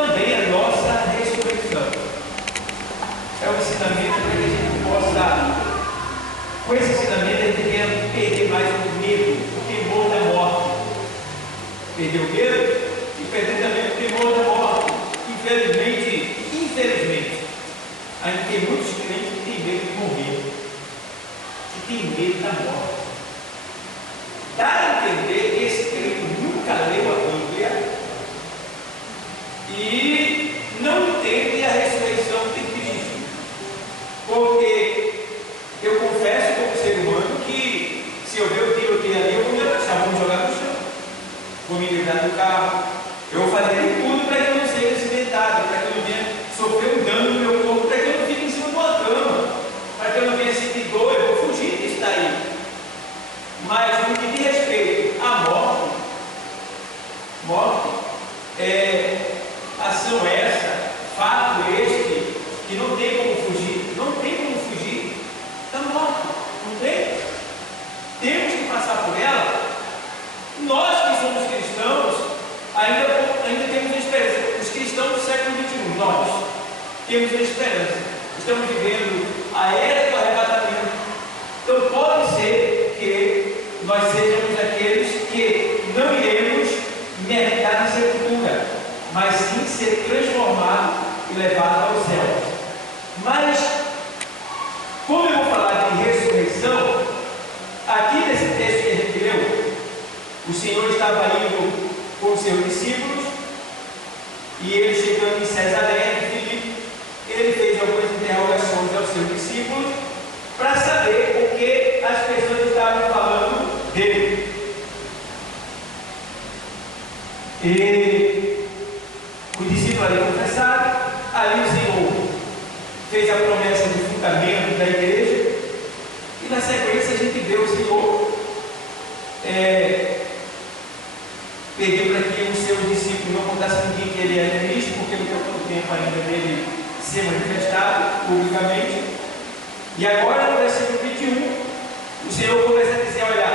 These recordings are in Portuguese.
também a nossa ressurreição. É um ensinamento para que a gente possa, com esse ensinamento, a gente venha perder mais o medo, o temor da morte. Perder o medo e perder também o temor da morte. Infelizmente, ainda tem muitos crentes que têm medo de morrer, que têm medo da morte. Dá a entender que esse crente nunca leu a Bíblia e não entende a ressurreição de Cristo. Porque eu confesso como ser humano que se eu ver o tiroteio ali, eu vou me abaixar, vou me jogar no chão, vou me livrar do carro, eu vou fazer tudo para que eu não seja acidentado, para que eu não venha sofrer um dano no meu corpo, para que eu não fique em cima de uma cama, para que eu não venha sentir dor, eu vou fugir disso daí. Mas no que diz respeito à morte é ação essa, fato este, que não tem como fugir da morte, não tem? Temos que passar por ela. Nós que somos cristãos, ainda temos esperança. Os cristãos do século XXI, nós temos esperança. Estamos vivendo a era do arrebatamento. Então pode ser que nós sejamos aqueles que não iremos mergulhar na sepultura, mas sim ser transformados e levados ao céu. Mas, como eu vou falar de ressurreição, aqui nesse texto que a gente leu, o Senhor estava indo com os seus discípulos e ele chegando em Cesareia de Filipe, ele fez algumas interrogações aos seus discípulos para saber o que as pessoas estavam falando dele. E os discípulos ali confessaram, ali o Senhor fez a promessa do fundamento da igreja, e na sequência a gente vê o Senhor pediu para que os seus discípulos não contassem ninguém que ele era Cristo, porque não tem tanto tempo ainda dele ser manifestado publicamente. E agora no versículo 21, o Senhor começa a dizer: olha,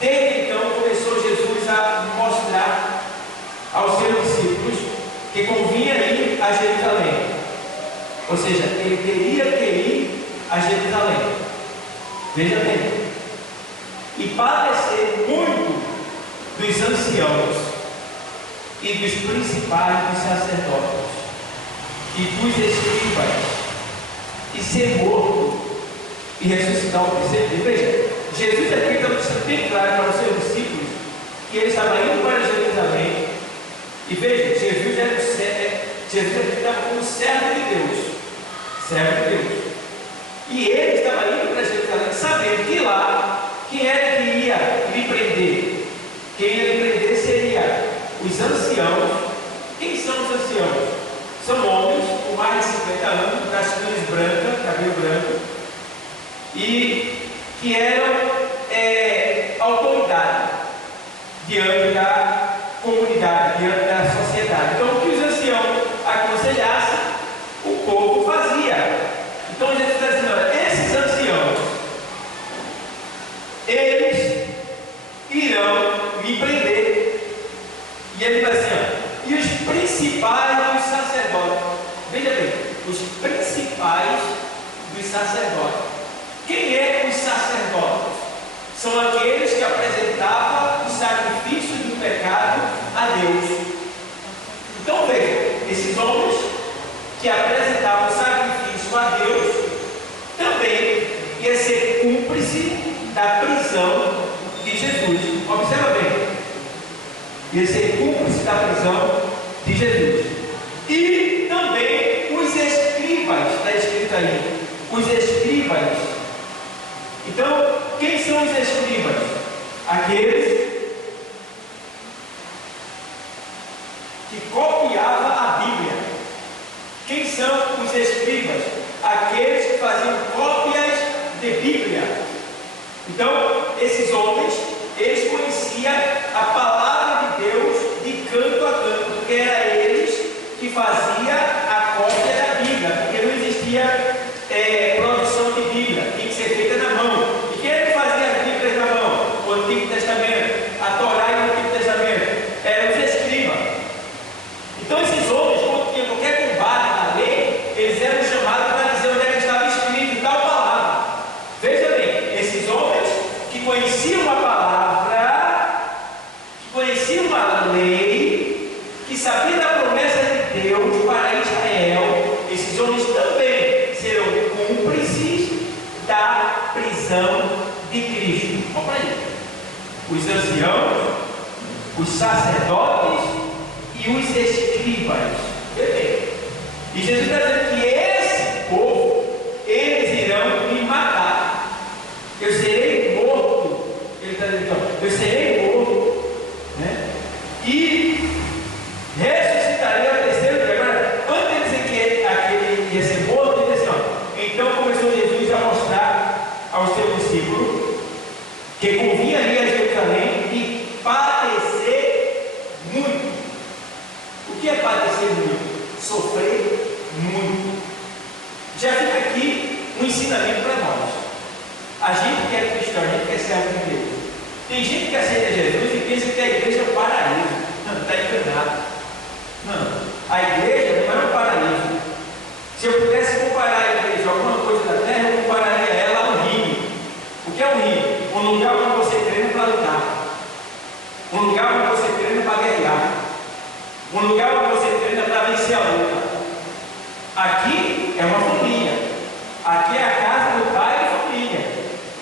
desde então começou Jesus a mostrar aos seus discípulos que convinha ir a Jerusalém. Ou seja, ele teria que ir a Jerusalém. Veja bem. E padecer muito dos anciãos e dos principais dos sacerdotes e dos escribas, e ser morto e ressuscitar o terceiro dia. Veja, Jesus aqui está deixando bem claro para os seus discípulos que ele estava indo para Jerusalém. E veja, Jesus aqui estava como servo de Deus, e ele estava indo para Jerusalém sabendo que lá, quem era que ia lhe prender? Quem ia lhe prender seria os anciãos. Quem são os anciãos? São homens com mais de 50 anos, castanhas brancas, cabelo branco, e que eram autoridade diante da comunidade, diante da sociedade. Então, o que os anciãos aconselhassem, o povo fazia. Então, Jesus está dizendo: olha, esses anciãos, eles irão me prender. E ele vai assim: ó, e os principais dos sacerdotes. Veja bem, os principais dos sacerdotes. Quem é os sacerdotes? São aqueles que apresentavam o sacrifício do pecado a Deus. Então veja, esses homens que apresentavam o sacrifício a Deus também ia ser cúmplice da prisão de Jesus. Observa bem, ia ser cúmplice da prisão de Jesus. E também os escribas, está escrito aí, os escribas. Então, quem são os escribas? Aqueles que copiavam a Bíblia. Quem são os escribas? Aqueles que faziam cópias de Bíblia. Então, esses homens, eles conheciam a palavra de Deus de canto a canto, porque era eles que faziam a cópia da Bíblia, porque não existia produção de Bíblia, tinha que ser feita na mão. E quem é que fazia as Bíblias na mão? O Antigo Testamento, a Torá e o Antigo Testamento, eram os escribas. Então esses homens uma lei que, sabendo a promessa de Deus para Israel, esses homens também serão cúmplices da prisão de Cristo. Olha para aí. Os anciãos, os sacerdotes e os escribas. Perfeito. E Jesus está dizendo que esse povo, eles irão me matar. Eu serei morto. Ele está dizendo, eu serei morto, né? E ressuscitarei ao terceiro dia. Agora, antes de dizer que aquele ia ser morto, ele diz assim, ó, então começou Jesus a mostrar aos seus discípulos que convinha ali a Jerusalém e padecer muito. O que é padecer muito? Sofrer muito. Já fica aqui um ensinamento para nós. A gente que é cristão, a gente quer servo de Deus. Tem gente que aceita Jesus e pensa que a igreja é o paraíso. Não, está enganado. Não, a igreja não é um paraíso. Se eu pudesse comparar a igreja a alguma coisa da terra, eu compararia ela a um ringue. O que é um ringue? Um lugar onde você treina para lutar. Um lugar onde você treina para guerrear. Um lugar onde você treina para vencer a luta. Aqui é uma família. Aqui é a casa do pai e família.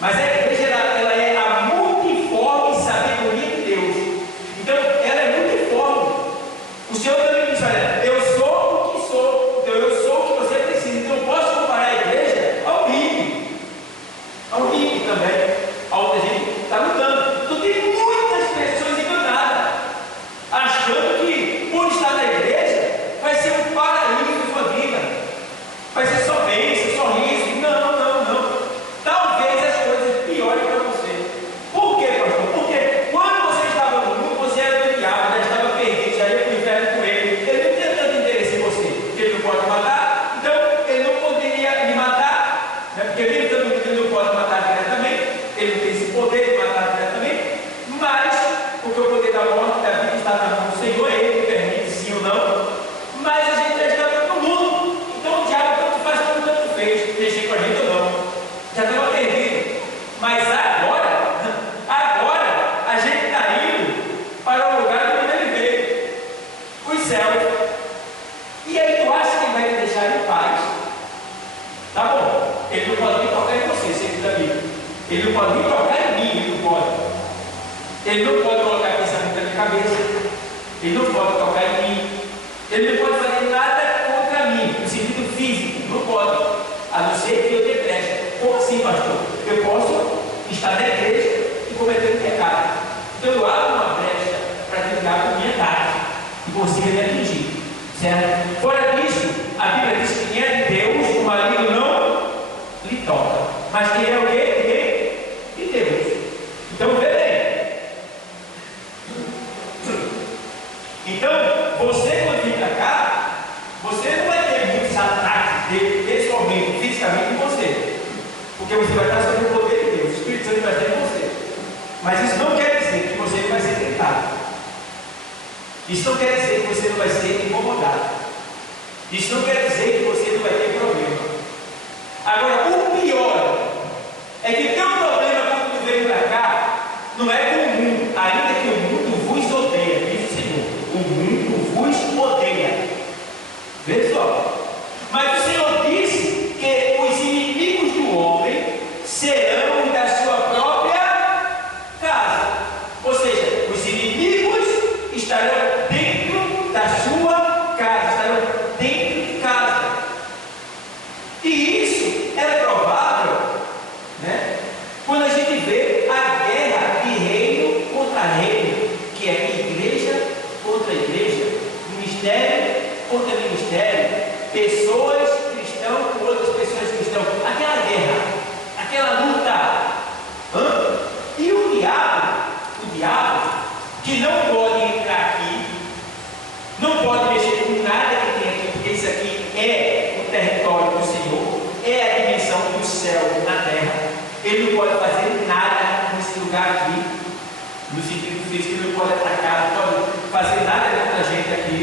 Mas a igreja ela é a multiforme sabedoria de Deus. Então ela é multiforme. O Senhor também diz, olha, eu sou o que sou. Então eu sou o que você precisa. Então eu posso comparar a igreja ao ringue. Ao ringue também. Onde a gente está lutando. Então tem muitas pessoas enganadas, achando que por estar na igreja vai ser um paraíso de família, vai ser só bênção, sorriso. Não, não, não. Talvez as coisas piorem para você. Por quê, pastor? Porque quando você estava no mundo, você era do diabo, já estava perdido, já ia para o inferno com ele. Ele não tinha tanto interesse em você, porque ele não pode matar, então ele não poderia lhe matar, né? Porque mesmo tanto que ele não pode matar diretamente, ele não tem esse poder de matar diretamente, mas porque o poder da morte, da vida está na mão do Senhor, ele que permite sim ou não. Mas a gente já estava no mundo, então o diabo tanto faz como tanto fez, mexer com a gente ou não, já estava perdido. Mas agora a gente está indo para o lugar de onde ele veio, os céus. E aí tu acha que ele vai te deixar em paz? Tá bom, ele não pode nem tocar em você, segundo a Bíblia. Ele não pode nem tocar em mim, ele não pode. Ele não pode colocar pensamento na minha cabeça. Ele não pode tocar em mim. Ele não pode fazer nada contra mim, no sentido físico. Não pode. A não ser que eu decrete. Como assim, pastor? Eu posso estar na igreja e cometer um pecado. Então eu abro uma brecha para que ele abra a minha tarde e consiga me atingir. Certo? Fora disso, a Bíblia diz que quem é de Deus, o maligno não lhe toca. Mas quem é o quê? De Deus. Então vê bem. Então, você quando vir para cá, você não vai ter muitos ataques dele pessoalmente, fisicamente em você. Porque você vai estar sob o poder de Deus. O Espírito Santo vai ter em você. Mas isso não quer dizer que você não vai ser tentado. Isso não quer dizer que você não vai ser incomodado. Isso não quer dizer que você não vai ter problema. Agora, o pior é que o teu problema quando tu veio para cá não é com o mundo, ainda que o mundo vos odeia, diz o Senhor. O mundo vos odeia. Vê só. Mas o Senhor disse que os inimigos do homem serão da sua própria casa. Ou seja, os inimigos estarão dentro da sua casa, estarão dentro de casa. E isso é provável, né? Quando a gente vê a guerra de reino contra reino, que é igreja contra igreja, ministério contra ministério, pessoas cristãs com outras pessoas cristãs, aquela guerra, aquela luta. E o diabo, que não pode entrar aqui, não pode mexer com nada que tem aqui, porque isso aqui é o território do Senhor, é a dimensão do céu na terra. Ele não pode fazer nada nesse lugar aqui, no sentido físico. Ele não pode atacar, não pode fazer nada contra a gente aqui,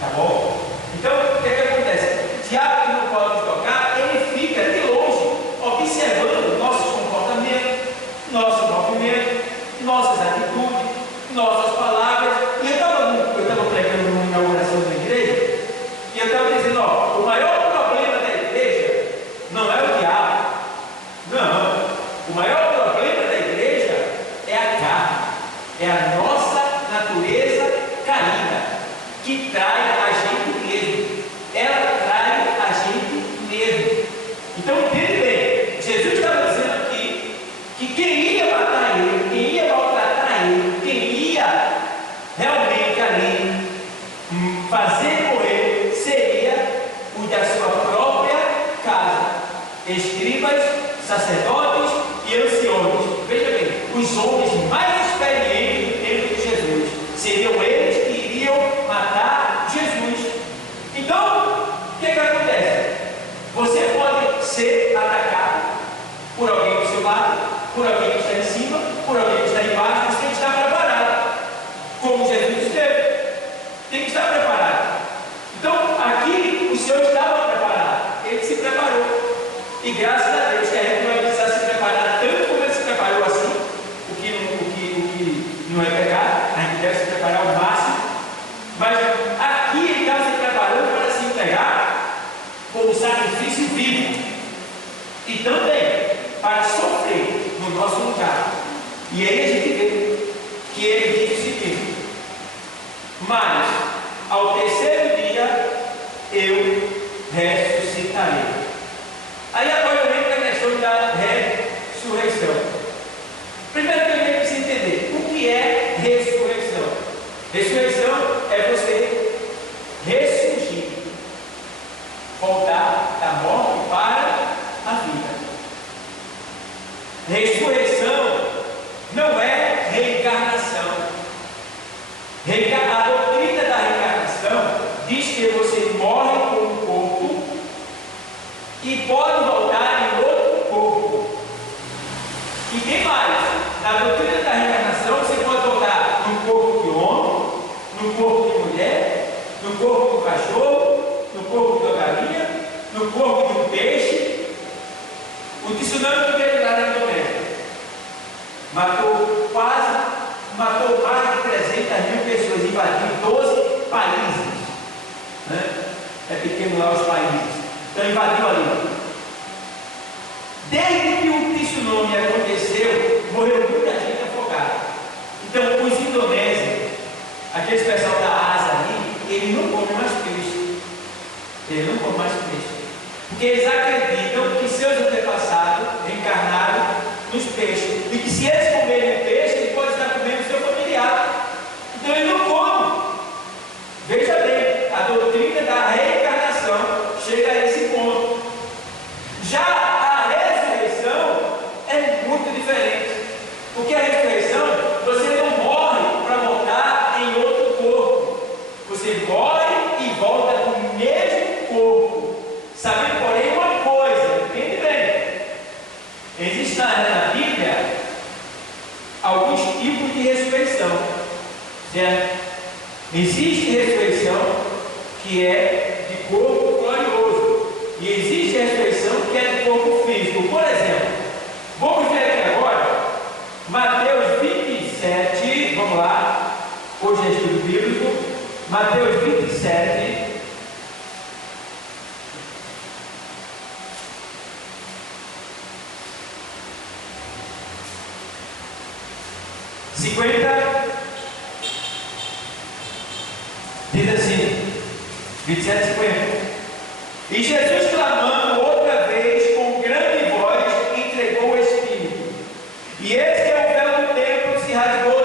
tá bom? Então, o que acontece? O diabo que não pode nos tocar, ele fica de longe, observando nossos comportamentos, nosso movimento, nossas atitudes, nossas palavras. que trai a gente mesmo. Ela trai a gente mesmo. Então entende bem, Jesus estava dizendo aqui que quem ia matar ele, quem ia maltratar ele, quem ia realmente ali fazer com ele, seria o da sua própria casa. Escribas, sacerdotes e anciões. Veja bem, os homens mais experientes do tempo de Jesus seriam eles que iriam matar Jesus. Então, o que acontece? Você pode ser atacado por alguém do seu lado, por alguém que está em cima, por alguém que está embaixo. Você tem que estar preparado, como Jesus esteve. Tem que estar preparado. Então, aqui o Senhor estava preparado. Ele se preparou. E graças a Deus que a gente não vai precisar se preparar tanto como ele se preparou assim, o que não é pecado, a gente deve se preparar ao máximo. Mas aqui ele estava se preparando para se entregar com o sacrifício vivo e também para sofrer no nosso lugar. E aí a gente vê que ele disse o seguinte: mas ao terceiro dia eu ressuscitarei. Aí agora eu venho para a questão da ressurreição. Primeiro que a gente precisa entender o que é ressurreição. Ressurreição é você ressurgir, voltar da morte para a vida. Ressurreição não é reencarnação. A doutrina da reencarnação diz que você morre com um corpo e pode voltar em outro corpo. E tem mais, na doutrina da reencarnação você pode voltar no corpo de homem, no corpo de mulher, no corpo do cachorro, no corpo da galinha, no corpo de um peixe. O tsunami do veterinário doméstico matou mais de 300.000 pessoas, invadiu 12 países, né? É pequeno lá os países. Então invadiu ali. Desde que o tsunami aconteceu, morreu muita gente afogada. Então os indonésios, aqueles pessoal da Ásia ali, eles não comem mais peixe. Eles não comem mais peixe. Porque eles acreditam que seus antepassados reencarnaram nos peixes. E que se eles comerem peixe, eles podem estar comendo seu familiar. Então eles não comem. Veja bem, a doutrina da reencarnação chega a esse ponto. Já a ressurreição é muito diferente. Porque a ressurreição, você não morre para voltar em outro corpo. Você morre e volta no mesmo corpo. Sabe, porém, uma coisa, entende bem? Existe na Bíblia alguns tipos de ressurreição, certo? Existe ressurreição que é de corpo glorioso, e existe ressurreição que é de corpo físico. Por exemplo, vamos ver aqui agora Mateus 27, vamos lá, hoje é estudo bíblico, Mateus 27, diz assim, 27, 50. E Jesus, clamando outra vez com grande voz, entregou o Espírito. E eis que o véu do templo se rasgou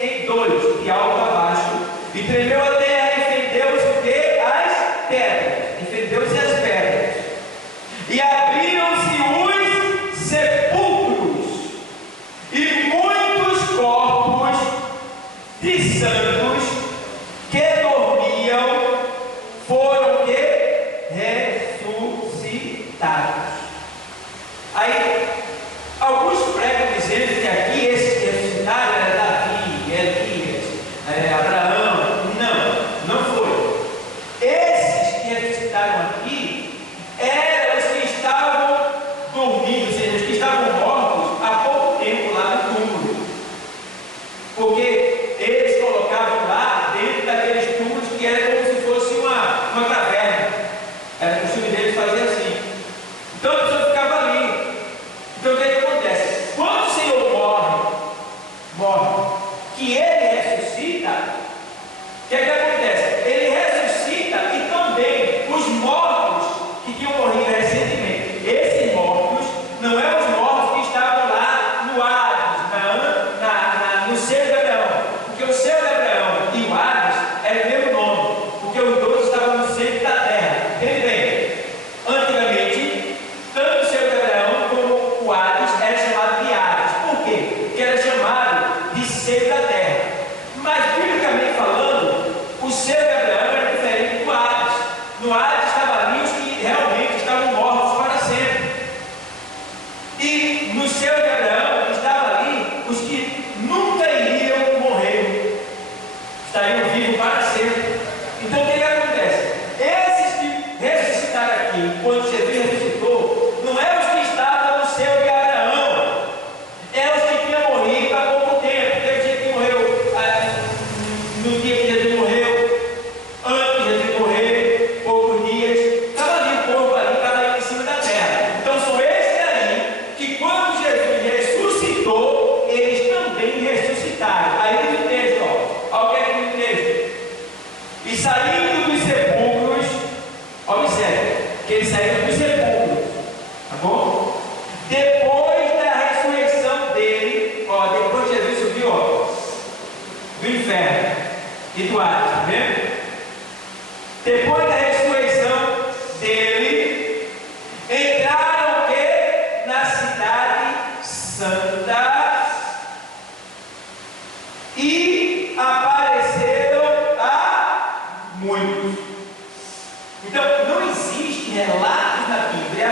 em dois, de alto a baixo, e tremeu a terra, e fendeu-se o quê? As pedras. E fendeu-se as pedras. E abriram-se os sepulcros, e muitos corpos de santos que dormiam foram ressuscitados. Aí, alguns pregam dizendo que aqui esses que ressuscitaram era Davi, Elias, Abraão. Não. estariam vivos para sempre. Então o que acontece? Esses que ressuscitaram aqui, quando Jesus ressuscitou, não é os que estavam no céu de Abraão, é os que tinham morrido há pouco tempo. Teve gente que morreu no dia que Jesus morreu, antes de Jesus morrer, poucos dias, estava ali o corpo ali, estava ali em cima da terra. Então são esses aí que quando Jesus ressuscitou, eles também ressuscitaram. Aí no texto, olha o que é que no texto? E saindo dos sepulcros, observe, que eles saíram dos sepulcros, tá bom? Depois da ressurreição dele, depois Jesus subiu, do inferno e do Hades, tá vendo? Depois da ressurreição dele, entraram o quê? Na cidade santa e apareceram a muitos. Então, não existe relato na Bíblia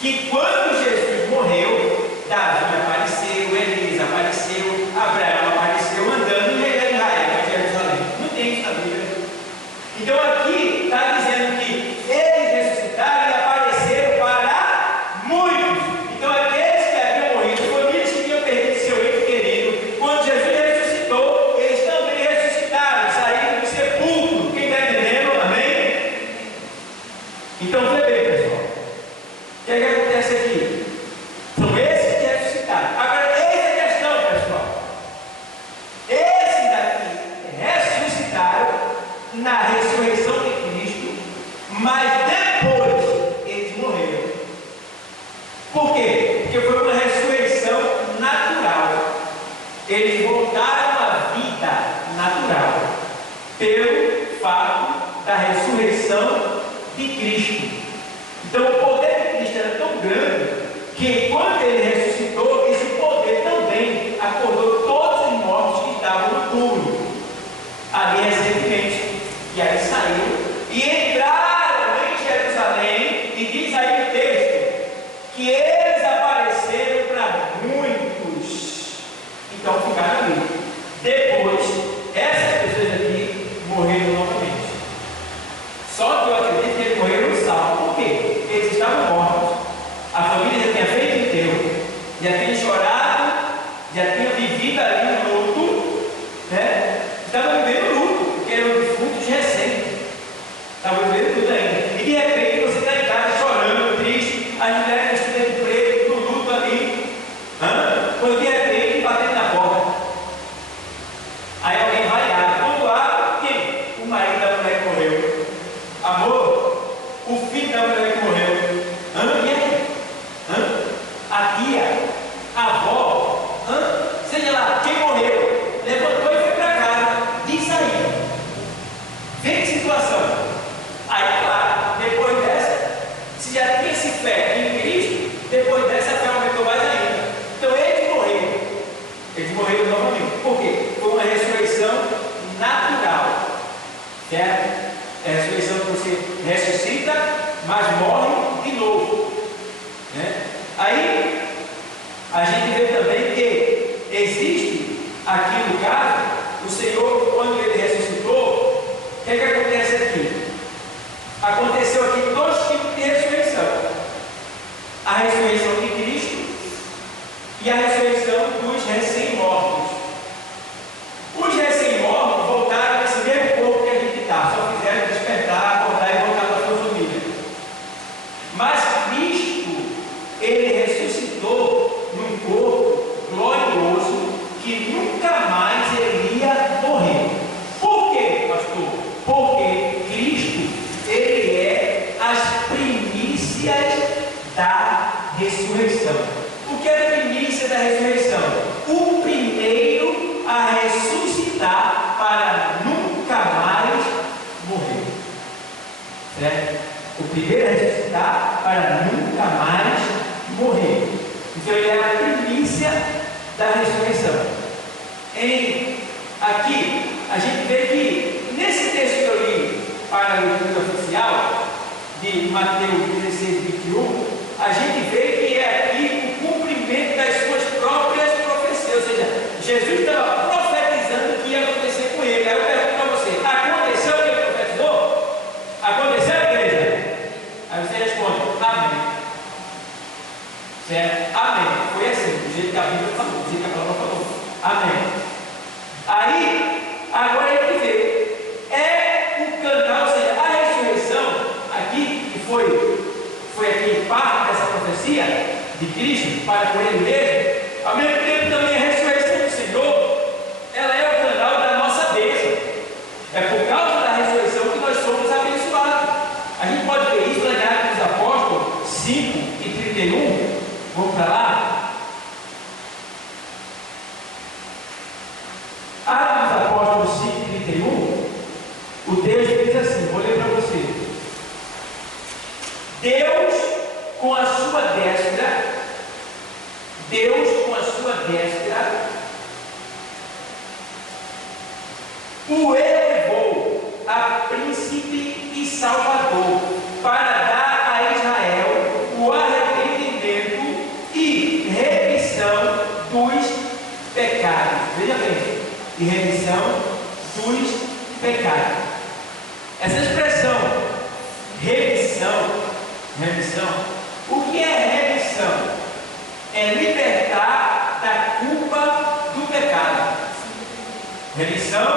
que quando Jesus morreu, Davi apareceu, Elias apareceu, Abraão apareceu andando em Israel, em Jerusalém. Não tem isso na Bíblia. Então aqui está dizendo que eles ressuscitaram e apareceram para muitos. Então aqueles que haviam morrido, famílias que tinham perdido seu ente querido, quando Jesus ressuscitou, eles também ressuscitaram, saíram do sepulcro. Quem está entendendo? Amém? Então veja bem, pessoal. O que é que acontece aqui? São esses que ressuscitaram. Agora, eis a questão, pessoal. Esses daqui ressuscitaram na ressurreição de Cristo, mas depois eles morreram. Por quê? Porque foi uma ressurreição natural. Eles voltaram à vida natural pelo fato da ressurreição de Cristo. Então o poder de Cristo era tão grande que quando ele ressuscitou, esse poder também acordou todos os mortos que estavam no túmulo ali recentemente. E aí saíram e entraram em Jerusalém, e diz aí o texto que eles apareceram para muitos. Então ficaram ali. Depois, essas pessoas aqui morreram novamente. Só que eu acredito que eles morreram salvos. Por quê? Eles estavam mortos. A família já tinha feito enterro, já tinha chorado, já tinha vivido ali no luto, né? Estava vivendo luto, porque eram defuntos recentes. Estava vivendo tudo ainda. E de repente você está em casa chorando, triste, as mulheres vestidas de preto, no luto ali. Quando de repente batendo na porta. Aí alguém vai e abre. Quando abre, quem? O marido da mulher que morreu. Amor, o filho da mulher que morreu. E aí? A tia, a avó, seja lá, quem morreu, levantou e foi para casa. Diz aí. Vem que situação. Aí, claro, depois dessa, se já tinha esse fé em Cristo, depois dessa a fé aumentou mais ainda. Então eles morreram. Eles morreram novamente. Por quê? Foi uma ressurreição natural. Certo? É a ressurreição que você ressuscita, mas morre de novo. Né? Aí, a gente vê também que existe aqui no caso, o Senhor, quando ele ressuscitou, o que é que acontece aqui? Aconteceu aqui dois tipos de ressurreição: a ressurreição de Cristo e a ressurreição dos recém-mortos. Os recém-mortos voltaram nesse mesmo corpo que a gente está, só fizeram despertar, acordar e voltar para a sua família. Mas Cristo, ele ressuscitou num corpo glorioso que nunca mais ele ia morrer. Por quê, pastor? Porque Cristo, ele é as primícias da ressurreição. O que é a primícia da ressurreição? O primeiro a ressuscitar para nunca mais morrer. Certo? O primeiro a ressuscitar para nunca mais morrer. Então ele é a primícia da ressurreição. Aqui a gente vê que nesse texto que eu li para a leitura oficial de Mateus 16, 21, a gente vê que é aqui o cumprimento das suas próprias profecias. Ou seja, Jesus estava profetizando o que ia acontecer com ele. supremacia de Cristo para com Ele mesmo, ao mesmo tempo também a ressurreição do Senhor, ela é o canal da nossa bênção. É por causa da ressurreição que nós somos abençoados. A gente pode ver isso lá em Atos dos Apóstolos 5:31. Vamos para lá? Atos dos Apóstolos 5:31. O texto diz assim, vou ler para você. Deus com a sua destra, o elevou a príncipe e salvador, para dar a Israel o arrependimento e remissão dos pecados. Veja bem, e remissão dos pecados. Essa expressão, remissão, o que é remissão? É libertar da culpa do pecado. Remissão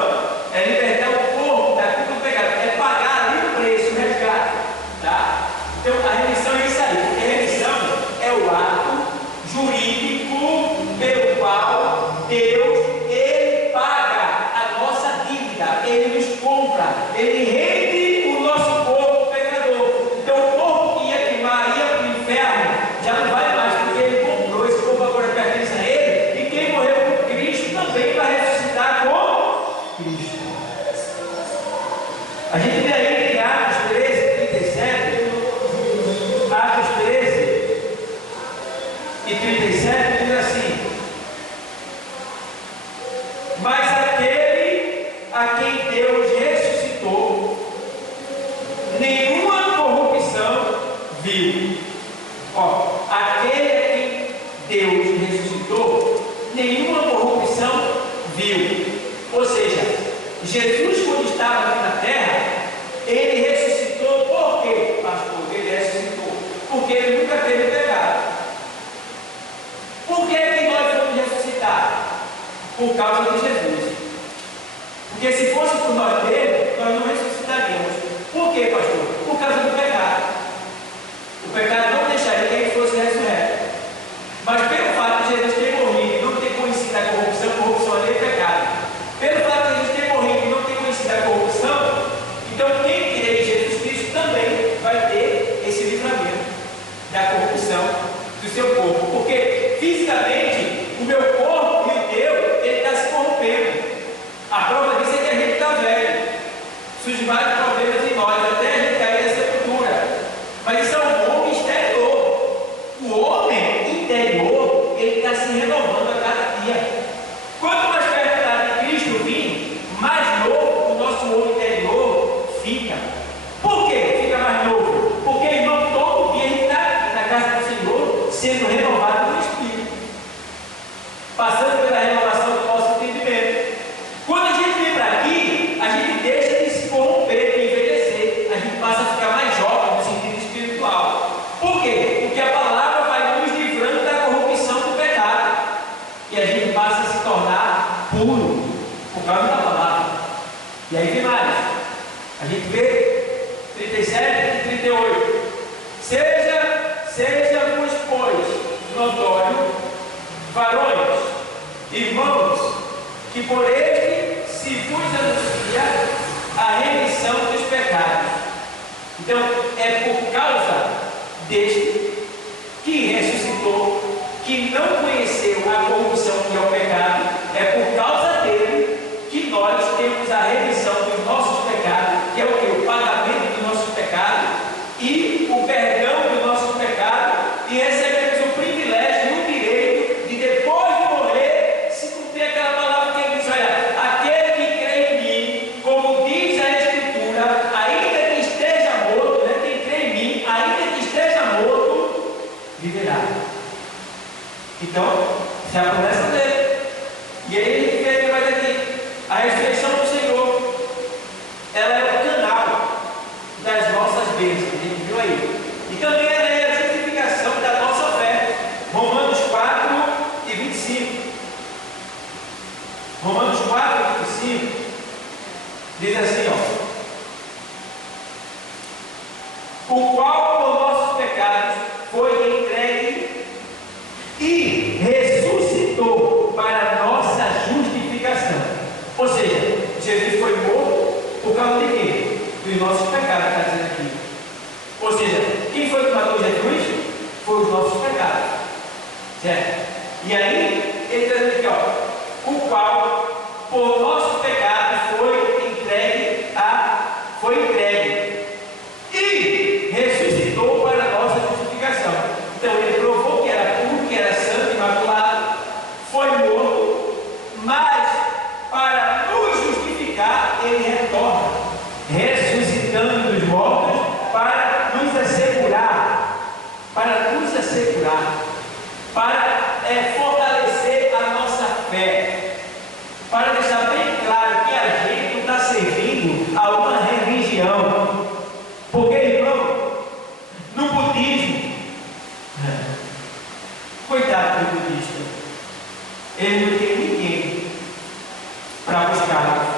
é libertar o corpo da culpa do pecado, é pagar ali o preço, o resgate, tá? Então a remissão é isso aí, porque remissão é o ato jurídico pelo qual Deus, Ele paga a nossa dívida, Ele nos compra, Ele rende o nosso corpo pecador. Então o corpo que ia queimar, ia para o inferno, já não vai mais, porque Ele comprou, esse corpo agora pertence a Ele, e quem morreu com Cristo também vai ressuscitar com Cristo. A gente vê aí em Atos 13:37, Atos 13:37 diz assim: mas aquele a quem Deus ressuscitou, nenhuma corrupção viu. Aquele a quem Deus ressuscitou, nenhuma corrupção viu. Ou seja, Jesus, quando estava aqui na terra, Ele ressuscitou. Por quê, pastor? Ele ressuscitou porque Ele nunca teve pecado. Por que que nós vamos ressuscitar? Por causa de Jesus. Porque se fosse por nós mesmos, nós não ressuscitaríamos. Por quê, pastor? Por causa do pecado. O pecado não deixaria que Ele fosse ressurreto. Mas pelo fato de Jesus ter morrido e não ter conhecido a corrupção ali é pecado. Pelo fato de Jesus ter morrido e não ter conhecido a corrupção, então quem crê em Jesus Cristo também vai ter esse livramento da corrupção do seu corpo. Porque fisicamente o meu corpo e o teu, ele está se corrompendo. A prova disso é que a gente está velho. Surgem vários problemas em nós, até a gente cair da sepultura. Mas isso é um homem exterior. O homem interior, ele está se renovando a cada dia. Quanto mais perto de Cristo vir, mais novo o nosso homem interior fica. Por quê? Fica mais novo? Porque, irmão, todo dia a gente está na casa do Senhor sendo renovado no Espírito, passando pela renovação do nosso entendimento. Quando a gente vem para aqui, a gente deixa de se corromper, de envelhecer, a gente passa a ficar mais jovem no sentido espiritual. Por quê? Porque a palavra vai nos livrando da corrupção do pecado e a gente passa a se tornar puro por causa da palavra. E aí vem mais, a gente vê 37 e 38. Seja-vos, pois, notório, varões, irmãos, que por este se vos anuncia a remissão dos pecados. Então, é por causa deste que ressuscitou, que não conheceu a corrupção que é o pecado, é por causa dele que nós temos a remissão dos nossos pecados, que é o que? O pagamento dos nossos pecados e o perdão dos nossos pecados, e recebemos o privilégio e o direito de, depois de morrer, se cumprir aquela palavra que ele diz: olha, aquele que crê em mim, como diz a Escritura, ainda que esteja morto, né? Quem crê em mim, ainda que esteja morto, viverá. Então, se a promessa dele. E aí ele vê mais aqui, a ressurreição do Senhor, ela é o canal das nossas bênçãos, a gente viu aí. E também ela é a justificação da nossa fé. Romanos 4:25. Romanos 4:25 diz assim, ó: o qual por nossos pecados foi entregue causa de quê? Dos nossos pecados, está dizendo aqui. Ou seja, quem foi que matou Jesus? Foi os nossos pecados. Certo? E aí, ele está dizendo aqui, ó, o qual, por nossos pecados, foi entregue e ressuscitou para a nossa justificação. Então, ele provou que era puro, que era santo, imaculado, foi morto, mas para nos justificar, ele retorna, ressuscitando dos mortos, para nos assegurar, para fortalecer a nossa fé, para deixar bem claro que a gente não está servindo a uma religião, porque, irmão, no budismo, coitado do budista, ele não tem ninguém para buscar.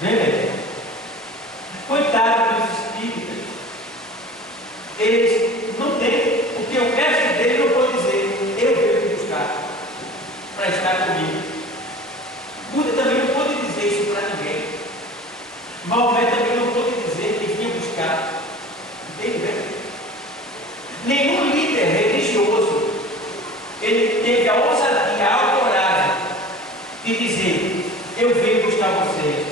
Vê? Coitado dos espíritas, eles não têm, porque o mestre dele não pode dizer, eu venho te buscar para estar comigo. Buda também não pode dizer isso para ninguém. Maomé também não pode dizer que vinha buscar. Entende? Nenhum líder religioso ele teve a ousadia, a coragem de dizer, eu venho buscar você.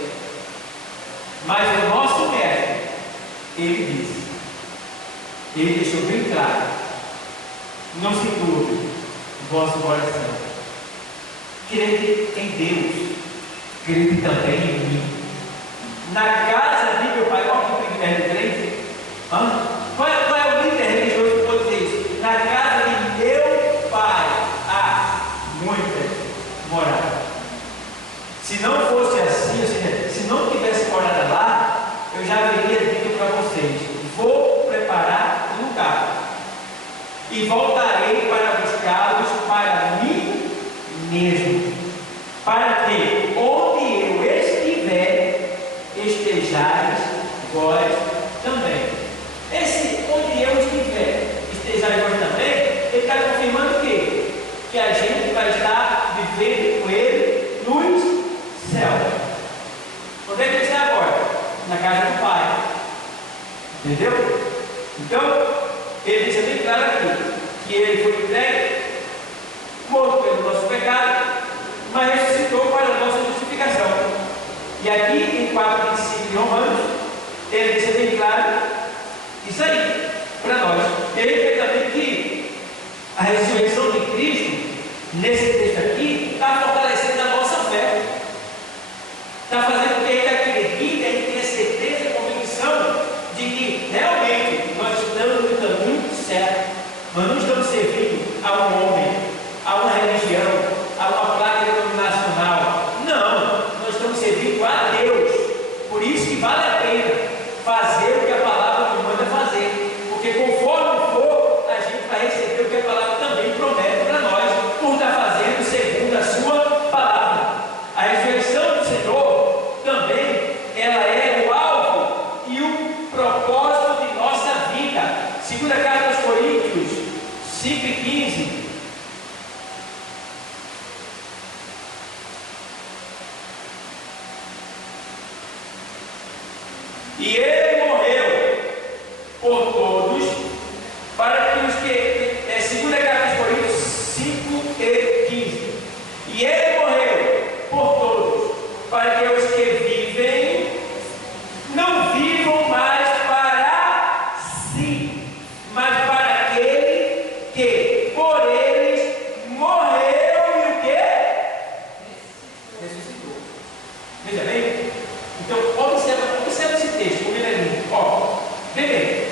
Mas o nosso mestre, ele disse, ele deixou bem claro, não se turbe o vosso coração. Crede em Deus, crede também em mim. Na casa de meu pai, qual que é o privilégio do crente? Qual é o líder religioso que pode dizer isso? Na casa de meu pai há muitas moradas. Se não fosse assim, ou seja, se não tivesse morada lá, eu já haveria dito para vocês, vou preparar um lugar e voltarei para buscá-los para mim mesmo, para que onde eu estiver, estejais vós também. Esse onde eu estiver, estejais vós também, ele está confirmando o quê? Que a gente vai estar vivendo com ele nos céus. Onde é que ele está agora? Na casa do Pai. Entendeu? Então, ele deixa bem claro aqui que ele foi entregue, morto pelo nosso pecado, mas ressuscitou para a nossa justificação. E aqui em 4:25 de Romanos, ele deixa bem claro isso aí para nós. Ele vê também que a ressurreição de Cristo, nesse texto aqui, está fortalecendo a nossa fé, está fazendo com que a gente acredite, a gente tenha certeza e convicção de que realmente nós estamos no caminho certo. Nós não estamos servindo a um homem, a uma religião, a uma placa denominacional. Não, nós estamos servindo a Deus. Por isso que vale a pena fazer o que a palavra nos manda fazer, porque conforme for, a gente vai receber o que a palavra também promete para nós, por estar fazendo segundo a sua palavra. A ressurreição do Senhor também, ela é o alvo e o propósito de nossa vida. Segunda carta aos Coríntios 5:15. E ele morreu por todos, para que os que. Segunda carta aos Coríntios 5:15. E ele morreu por todos, para que os que vivem não vivam mais para si, mas para aquele que por eles morreu e o que? Ressuscitou. Veja bem? Então, observa esse texto, como ele é lindo. Vê bem.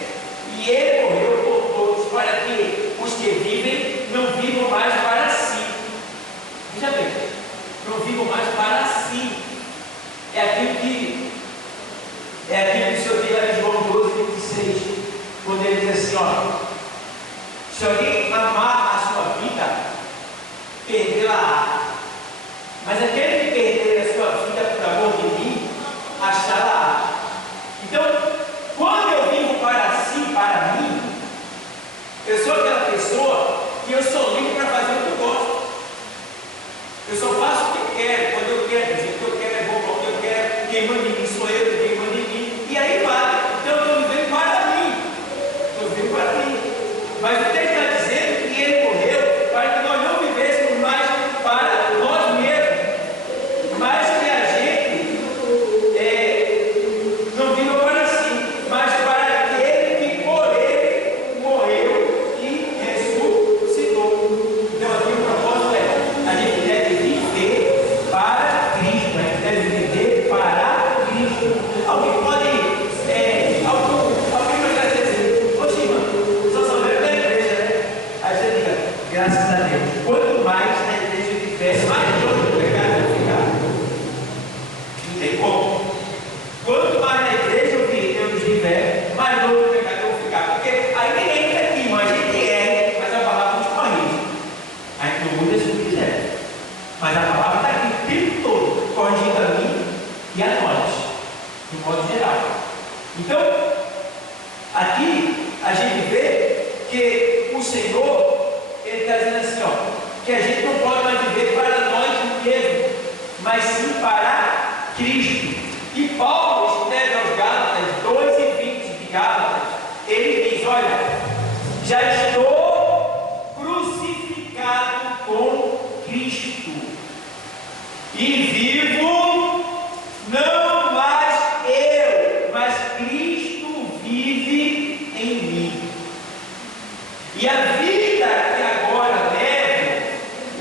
E ele morreu por todos, para que os que vivem não vivam mais para si. Veja bem, não vivam mais para si. É aquilo que o Senhor diz lá em João 12:26, quando ele diz assim, se alguém amar a sua vida, perdê-la-á. Mas aquele que perder a sua vida por amor de mim, achá-la-á. Então, quando eu vivo para si, para mim, eu sou aquela pessoa que eu sou livre para fazer o que eu gosto. Eu só faço o que eu quero, quando eu quero, do jeito que eu quero, eu vou para onde eu quero. quem manda em mim sou eu, quem manda em mim. E aí vai. Então eu estou vivendo para mim. Estou vivendo para mim. Mas o texto está dizendo que ele morreu para que nós não vivêssemos mais para nós mesmos, mas que a gente não viva para si, mas para aquele que por ele morreu e ressuscitou. Então aqui o propósito é: a gente deve viver para Cristo, a gente deve viver para Cristo. Alguém pode, alguém vai dizer: poxa, irmão, só souberam da igreja, né? Aí você diga: graças a Deus, quanto mais na igreja tivesse, mais longe do pecado eu vou ficar. Não tem como. Quanto mais na igreja eu estiver, mais longe do pecado eu vou ficar. Porque aí ninguém entra aqui, mas a gente mas a palavra nos corrige. A gente não muda se não quiser. Mas a palavra está aqui o tempo todo, corrigindo a mim e a nós, de modo geral. Então, aqui a gente vê que o Senhor, Ele está dizendo assim, que a gente não pode mais viver para nós mesmos, mas sim para Cristo. E Paulo escreve aos Gálatas 2:20 de Gálatas, ele diz: olha, já estou crucificado com Cristo, e vivo não mais eu, mas Cristo vive em mim. E a vida que agora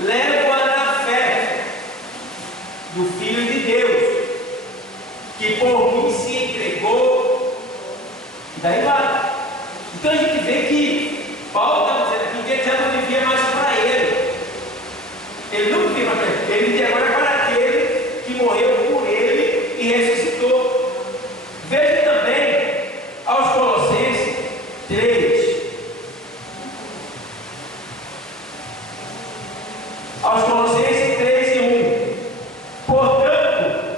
levo-a na fé do Filho de Deus, que por mim se entregou, e daí vai. Então a gente vê que Paulo está dizendo aqui que ele já não vivia mais para ele. Ele não vivia mais para ele, ele vivia agora para aquele que morreu por ele e ressuscitou. Veja também aos Colossenses 3. Aos Colossenses 3:1. Portanto,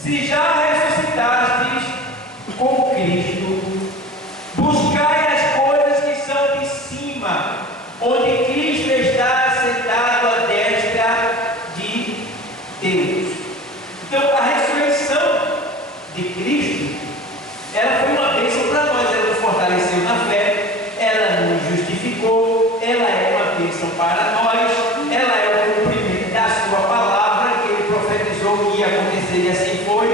se já ressuscitastes com Cristo, buscai as coisas que são de cima, onde Cristo está sentado à destra de Deus. Então, a ressurreição de Cristo, ela foi uma bênção para nós. Ela nos fortaleceu na fé, ela nos justificou, ela é uma bênção para nós, ela é o cumprimento da sua palavra que ele profetizou que ia acontecer, e assim foi.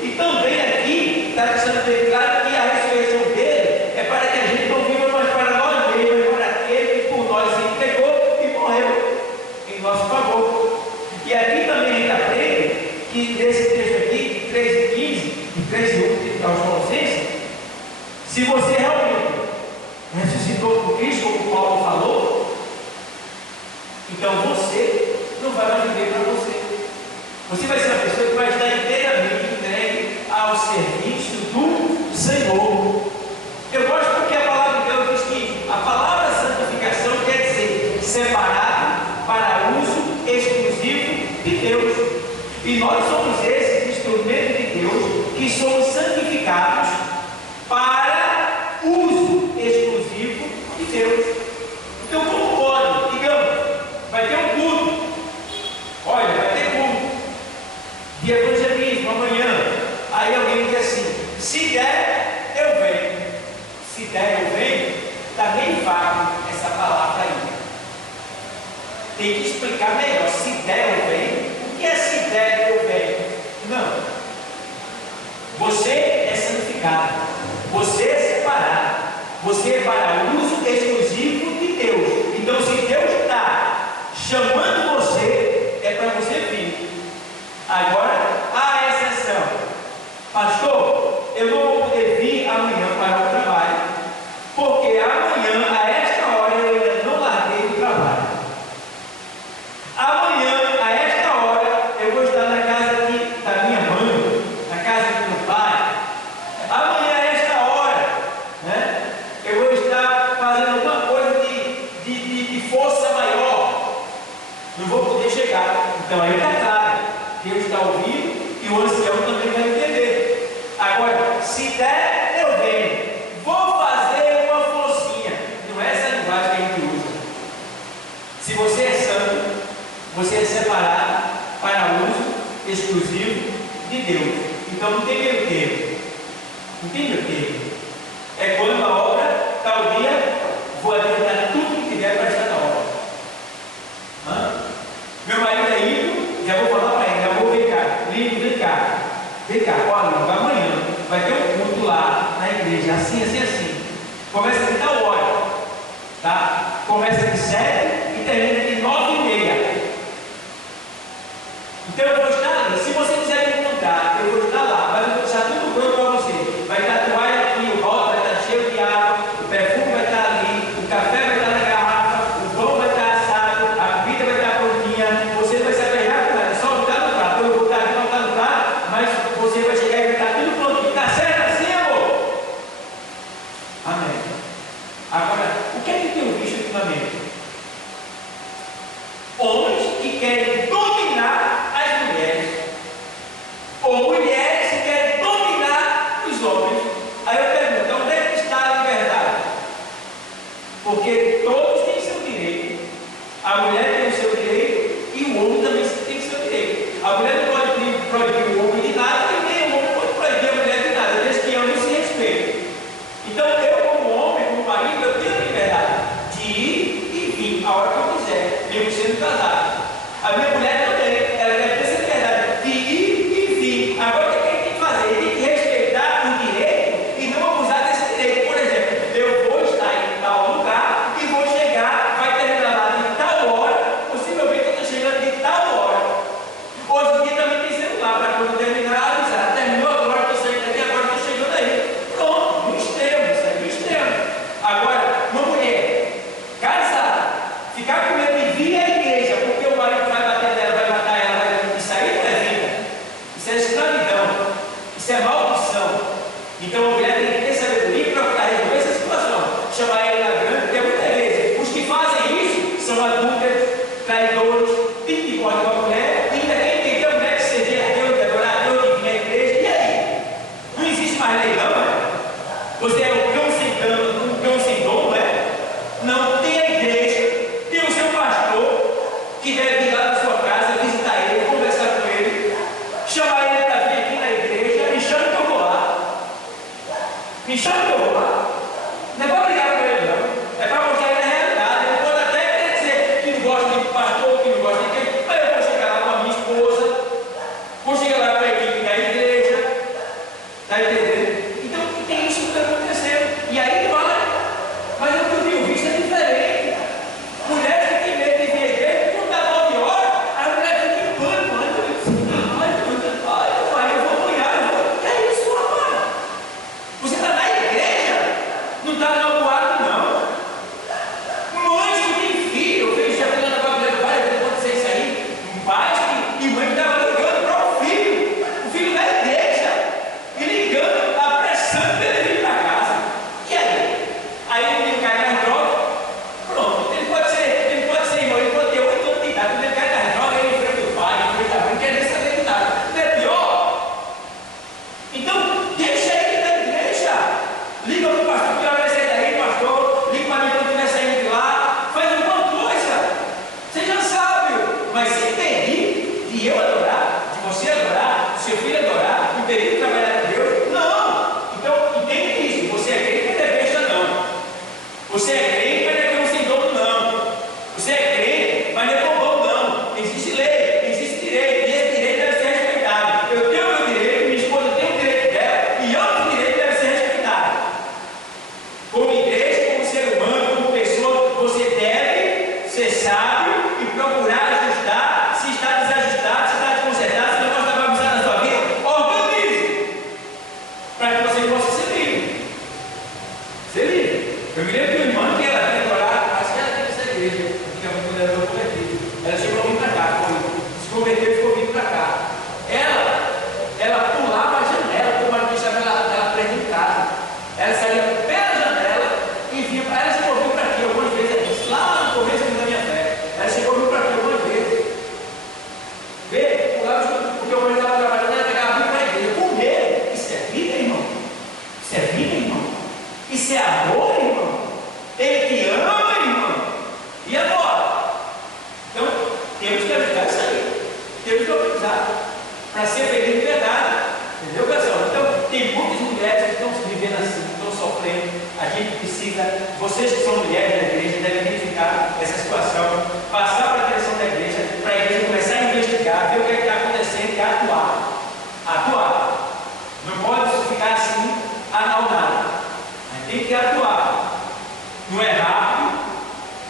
E também aqui está deixando bem claro que a ressurreição dele é para que a gente não viva mais para nós mesmos, mas para aquele que por nós se entregou e morreu em nosso favor. E aqui também a gente aprende que nesse texto aqui, de 3:15 e 3:1 aos Colossenses, se você realmente ressuscitou com Cristo, como Paulo falou, então você não vai mais viver para você. Você vai ser uma pessoa que vai estar inteiramente entregue ao serviço do Senhor. Eu gosto porque a palavra de Deus diz que a palavra santificação quer dizer separado para uso exclusivo de Deus. E nós somos esses instrumentos de Deus que somos santificados para uso exclusivo de Deus. Então, como pode? Digamos, vai ter um culto. Olha, vai ter culto de evangelismo amanhã. Aí alguém diz assim: se der, eu venho. Se der, eu venho. Está bem vago essa palavra aí. Tem que explicar melhor. Se der, eu venho. O que é se der, eu venho? Não. Você é santificado. Você é separado. Você é para uso exclusivo de Deus. Então, se Deus está chamando você, é para você vir. Agora, a exceção: pastor, eu não vou poder vir amanhã para o trabalho, porque amanhã, a esta hora, eu ainda não larguei o trabalho. Amanhã, a esta hora, eu vou estar na casa da minha mãe, na casa do meu pai. Amanhã, a esta hora, né, eu vou estar fazendo alguma coisa de força maior. Não vou poder chegar. Então, aí está claro. Deus está ouvindo e o ancião também vai entender. Agora, se der, eu venho. Vou fazer uma forcinha. Não é essa linguagem que a gente usa. Se você é santo, você é separado para uso exclusivo de Deus. Então não tem meio termo. Não tem meio termo. É quando a obra, tal dia, vou adiantar tudo que tiver para estar na obra. Meu marido é indo, já vou falar para ele, já vou ver cá, lindo, vem cá, olha, amanhã vai ter um culto lá na igreja, assim, assim, assim. Começa de tal hora, tá? Começa de 7 e termina de 9h30. Então eu vou estar ali. Se você quiser me encontrar, eu vou estar lá, mas eu vou deixar tudo pronto para você. Vai estar a toalha aqui, o rótulo vai estar cheio de água, o perfume vai estar ali, o café vai estar na garrafa, o pão vai estar assado, a comida vai estar prontinha, você vai se apertar com ela, só botar no prato. Eu vou botar aqui, não botar no prato, mas você vai chegar e vai estar tudo prontinho. Está certo assim, amor? Amém. Agora, o que é que tenho visto ultimamente? Homens que querem dominar as mulheres, ou mulheres que querem dominar os homens. Aí eu pergunto, onde é que está a liberdade? Porque todos têm seu direito. A mulher tem o seu direito e o homem também tem o seu direito. A mulher não pode proibir o homem de nada e nem o homem pode proibir a mulher de nada, desde que ambos se respeitem. Então eu, como homem, como marido, eu tenho a liberdade de ir e vir a hora que eu quiser, mesmo sendo casado. A minha mulher também, ela deve ter essa liberdade de ir e vir. Agora o que ele tem que fazer? Ele tem que respeitar o direito e não abusar desse direito. Por exemplo, eu vou estar em tal lugar e vou chegar, vai terminar lá de tal hora, possivelmente eu estou chegando de tal hora. Hoje em dia também tem celular para quando terminar, avisar. Terminou agora, estou saindo daqui, agora estou chegando aí. Pronto, no extremo, isso é no extremo. Agora, uma mulher casada, ficar com medo de vir à igreja, porque o marido vai bater nela, vai matar ela, isso aí não é vida. Isso é escravidão. Isso é maldição. Então a mulher tem que ter sabedoria para procurar resolver essa situação. Chamar ele na grande, porque muitas vezes os que fazem isso são adúlteros, traidores, que correm com a mulher, e ainda quem tem que a mulher que servir a Deus, que adorar a Deus, que vir à igreja. E aí? Não existe mais leilão, é? Você é um cão sem dono, um cão sem dono, é? Não, tem a igreja, tem o seu pastor, que deve ir lá na sua casa, visitar ele, conversar com ele, chamar ele para vir aqui na igreja, me chama que eu vou lá. Me chama que eu vou lá. Não é para brigar com ele, não. É para mostrar ele a realidade. Ele pode até querer dizer que não gosta de pastor, que não gosta de quem, mas eu vou chegar lá com a minha esposa, vou chegar lá com a equipe da igreja, está entendendo? Então tem isso que está acontecendo. E aí vai. Mas o que eu tenho visto é diferente. Mulheres que têm medo de vir à igreja, quando dá 9 horas, a mulher fica em pânico. Eu vou apanhar, eu vou. Que é isso, rapaz? Você está na igreja? Não está no quarto, não. Mães que têm filho, eu vejo já falando com a mulher do pai, deve acontecer isso aí. Pais e mãe que estavam ligando para o filho da igreja, e ligando, apressando ele vir para casa. E aí? Aí o menino cai nas drogas. Pronto, ele pode ser irmão, ele pode ter 8 anos de idade. Quando ele cai nas drogas, ele enfrenta o pai, enfrenta a mãe, não quer nem saber de nada. Não é pior? Então, deixa ele na igreja. Liga para o pastor, que hora vai sair daí, pastor. Liga para mim quando estiver saindo de lá. Faz alguma coisa. Seja sábio. Mas se impedir de eu adorar, de você adorar, do seu filho adorar, impedir de trabalhar com Deus, não. Então, entende isso. Você é crente, mas não é besta, não. Você é crente, mas não é cão sem dono, não. Você é crente, mas não é bobão, não. Existe lei, existe direito, e esse direito deve ser respeitado. Eu tenho o meu direito, minha esposa tem o direito dela, e outro direito deve ser respeitado. Como igreja, como ser humano, como pessoa, você deve ser sábio e procurar ajustar. Se está desajustado, se está desconcertado, se o negócio está bagunçado na sua vida, organize para que você possa ser livre. Ser livre. Eu me lembro de uma irmã que ela tinha adorado, acho que ela teve essa igreja, antigamente quando ela era convertida. Ela chegou a vir para cá, se converteu e ficou vindo para cá. Ela pulava a janela, como a gente chama ela prende em casa. Ela saía pela janela e vinha. Ela chegou a vir para aqui algumas vezes, lá no começo da minha fé. Ela chegou a vir para aqui algumas vezes. Vê, pulava, porque eu estava trabalhando, ela pegava vir para a igreja. Com medo. Isso é vida, irmão? Isso é vida, irmão? Isso é amor, irmão? mulheres que estão vivendo assim, que estão sofrendo, a gente precisa, vocês que são mulheres da igreja, devem identificar essa situação, passar para a direção da igreja, para a igreja começar a investigar, ver o que está acontecendo e atuar. Atuar. Não pode ficar assim, nada. A gente tem que atuar. Não é rápido,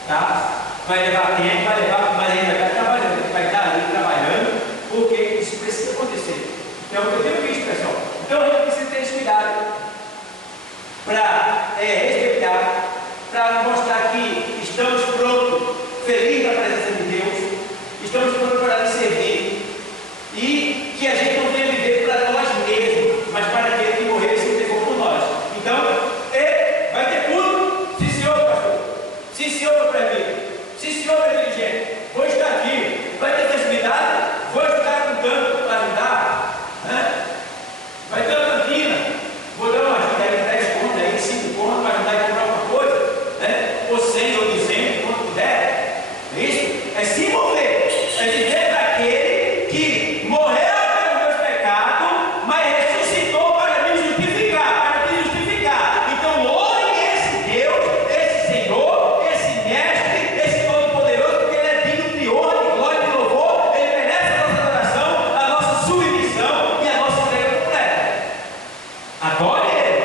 tá? Vai levar tempo, vai levar, mas ainda vai trabalhando, vai estar ali trabalhando, porque isso precisa acontecer. Então, eu tenho visto, pessoal. Então, a gente precisa ter esse cuidado para respeitar, para mostrar que estamos prontos, felizes na presença de Deus, estamos prontos para lhe servir e que a gente não tem que viver para nós mesmos, mas para aquele que morreu e se entregou por nós. Então, vai ter tudo. Sim, senhor, pastor. Sim, senhor, meu prefeito. Sim, senhor, meu dirigente. Vou estar aqui. Vai ter facilidade? Vou estar com tanto para ajudar. Né? Vai ter uma cantina. Vou dar uma ajuda aí, 10 contas aí, 5 contas para ajudar a comprar alguma coisa. Né? Ou 100 ou 200, quanto puder. É isso? É se mover. É viver daquele que morreu pelos meus pecados, mas ressuscitou para me justificar. Então, honre esse Deus, esse Senhor, esse Mestre, esse Todo-Poderoso, porque Ele é digno de honra, de glória, de louvor. Ele merece a nossa adoração, a nossa submissão e a nossa entrega completa. Adore Ele,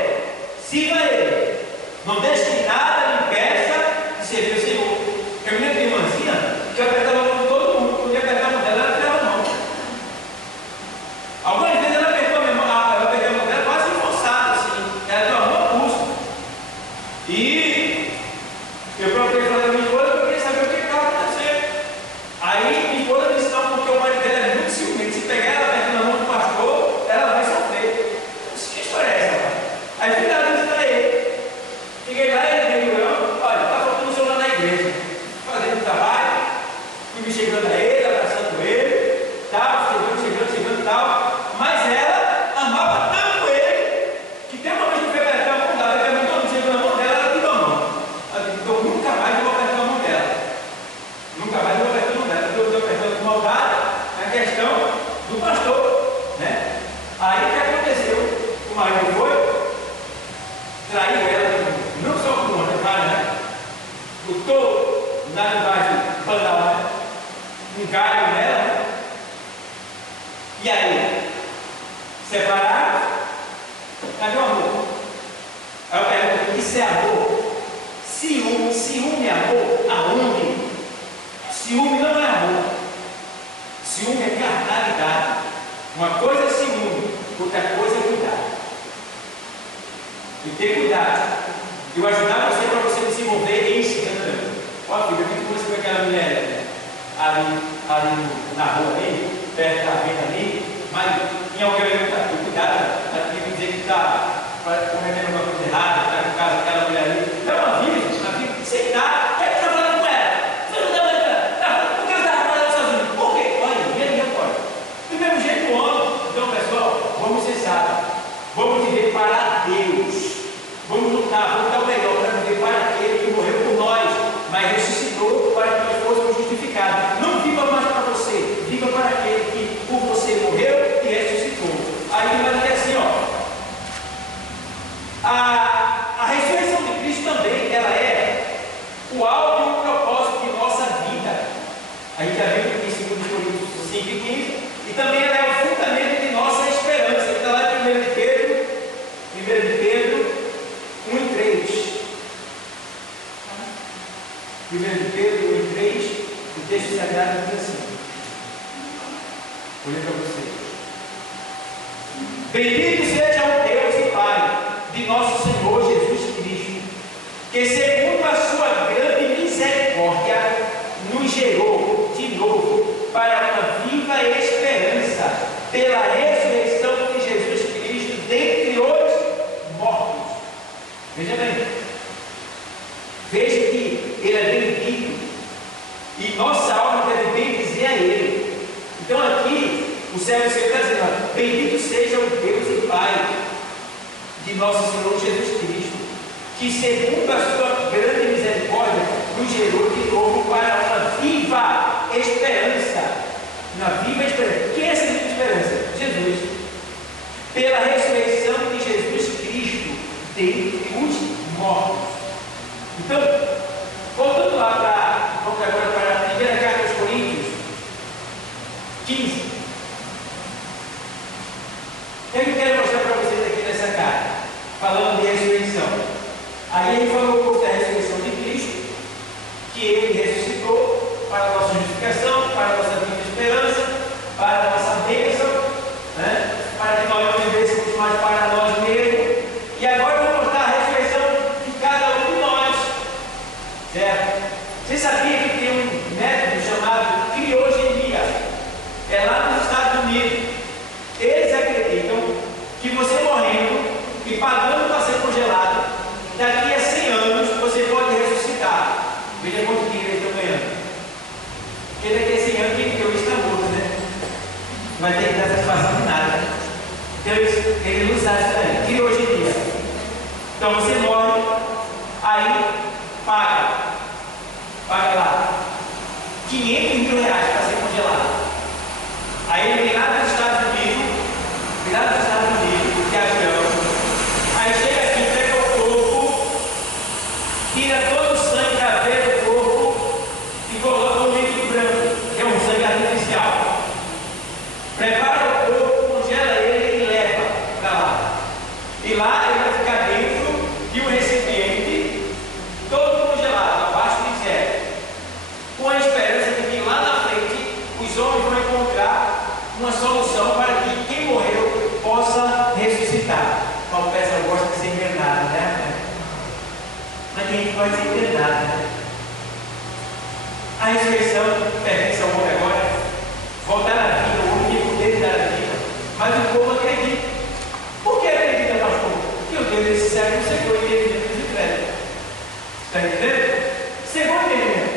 siga Ele, não deixe que nada lhe impeça de servir o Senhor. Eu me lembro de irmãzinha que apertava a mão de todo mundo, podia apertar a mão dela, ela apertava a mão. Algumas vezes ela apertou a mão dela quase forçada, assim, ela deu a mão a pulso. E eu procurei falar da minha esposa, porque eu queria saber o que estava acontecendo. Aí minha esposa disse não, porque o marido dela é muito ciumento. Se pegar ela apertando a mão do pastor, ela vai sofrer. Eu disse, que história é essa, pai? Aí fui lá disse para ele. Cheguei lá e ele veio, olha, está faltando o celular na igreja. Fazendo o trabalho, fui me chegando a ele, abraçando ele, tal, chegando e tal. Mas ela amava tanto ele, que tem uma vez que foi apertar a mão dela, ele perguntou, chegou na mão dela, ela tirou a mão. Ela disse, então nunca mais eu vou apertar a mão dela. Nunca mais eu vou apertar a mão dela, porque eu estou apertando com maldade na questão do pastor, né? Aí o que aconteceu? O marido foi, traiu ela, não só por uma, né? Botou na linguagem banal, né? Um galho nela, né? E aí? Separaram? Cadê o amor? Aí eu pergunto, isso é amor? Ciúme é amor? Aonde? Ciúme não é amor. Ciúme é carnalidade. Uma coisa é ciúme, outra coisa é cuidado. E ter cuidado. Eu ajudar você para você desenvolver em escândalo. Ó filho, eu vi que você foi aquela mulher ali na rua ali, perto da venda ali, mas em alguém está cuidado, para dizer que está cometendo uma coisa errada, está com casa daquela mulher ali. Dá uma vida, sem dar, quer estar falando com ela. Você não dá mais porque ela está trabalhando sozinho. Por quê? Olha, ele já pode. Do mesmo jeito o homem. Então, pessoal, vamos ser sábios. Vamos viver para Deus. Vamos lutar, vamos dar o melhor para viver para aquele que morreu por nós, mas ressuscitou para que nós fôssemos justificados. Não viva mais para você, viva para aquele que por você morreu e ressuscitou. Aí ele vai dizer assim, ó. A ressurreição de Cristo também, ela é o alvo e o propósito de nossa vida. A gente já viu em 2 Coríntios 5 e 15, e também ela é o fundamento de nossa esperança. Está lá em 1 de Pedro 1 e 3. 1 de Pedro 1 e 3, o texto sagrado diz assim. Vou ler para vocês. Bendito seja o Deus e Pai de nosso Senhor Jesus Cristo, que segundo a sua grande misericórdia nos gerou de novo para uma viva esperança pela ressurreição de Jesus Cristo dentre os mortos. Veja bem, veja que Ele é bendito e nossa alma deve bem dizer a Ele. Então aqui o céu e o céu está dizendo, bendito seja o Deus e Pai de nosso Senhor Jesus Cristo, que segundo a sua grande misericórdia nos gerou de novo para uma viva esperança. Uma viva esperança. Quem é essa viva esperança? Jesus. Pela ressurreição de Jesus dentre os mortos. Então, voltando lá vamos agora para a primeira carta aos Coríntios 15. O que eu quero mostrar para vocês aqui nessa carta? Falando de ressurreição. Aí ele falou um pouco da ressurreição de Cristo, que ele ressuscitou para a nossa justificação, para a nossa vida de esperança, para a nossa bênção, né? Para que nós não vivêssemos mais para nós mesmos. E agora eu vou mostrar a ressurreição de cada um de nós. Certo? Você sabia que tem um método chamado criogenia? É lá nos Estados Unidos. Eles acreditam que você morrendo e pagando para ser congelado, daqui a 100 anos você pode ressuscitar. Veja quanto dinheiro eles estão ganhando. Porque daqui a 100 anos quem deu isso está morto, né? Não vai ter que dar satisfação de nada. Então eles usaram isso daí. Criogenia. Então você morre, aí paga lá 500 mil reais para ser congelado. Aí ele vem lá nos Estados Unidos, de avião, aí chega aqui, pega o corpo, tira todo o sangue da veia do corpo e coloca um líquido branco, que é um sangue artificial. Prepara o corpo, congela ele e leva para lá. E lá ele vai ficar dentro de um recipiente todo congelado, abaixo de zero, com a esperança de que lá na frente os homens vão encontrar uma solução para que quem morreu possa ressuscitar. Paulo Pessoa gosta de ser enganado, né? Mas tem gente que pode ser enganado, né? A ressurreição pertence ao homem agora, voltar à vida, o homem tem poder de dar a vida, mas o povo acredita. Por que acredita, pastor? Porque o Deus desse século chegou e teve de incrédulo. Está entendendo? Segundo entendimento.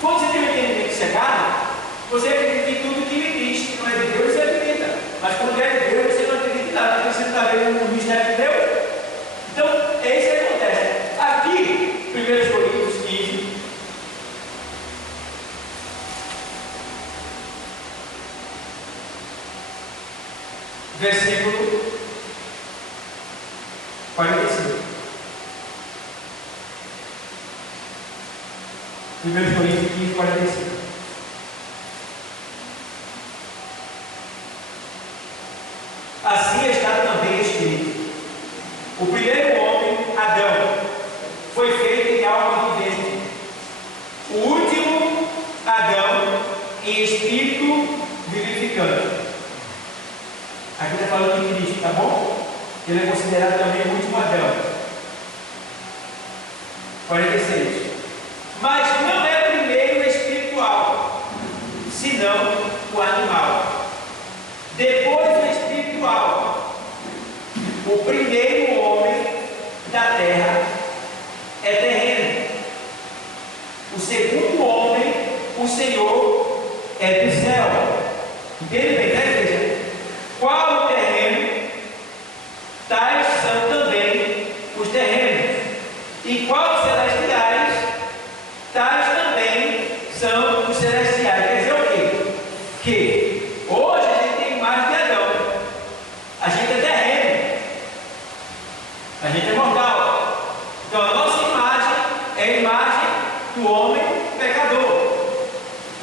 Quando você tem um entendimento chegado, você acredita em tudo que ele diz, que não é de Deus, você acredita. Mas quando é de Deus, você não acredita em nada, porque você não está vendo o mistério de Deus. Então, é isso que acontece. Aqui, 1 Coríntios 15, versículo 45. 1 Coríntios 15, 45. Assim está também escrito: o primeiro homem, Adão, foi feito em alma vivente. O último, Adão, em espírito vivificante. Aqui está falando de Cristo, tá bom? Ele é considerado também o último Adão. 46. Mas não é primeiro o espiritual, senão o animal. Depois o espiritual. O primeiro homem da terra é terreno. O segundo homem, o Senhor, é do céu. Entende bem, né, igreja? Qual o terreno? Tais são também os terrenos. E qual os celestiais? Tais também são os celestiais. Quer dizer o quê? Que hoje a gente tem mais de Adão. A gente é terreno. A gente é mortal. Então a nossa imagem é a imagem do homem pecador.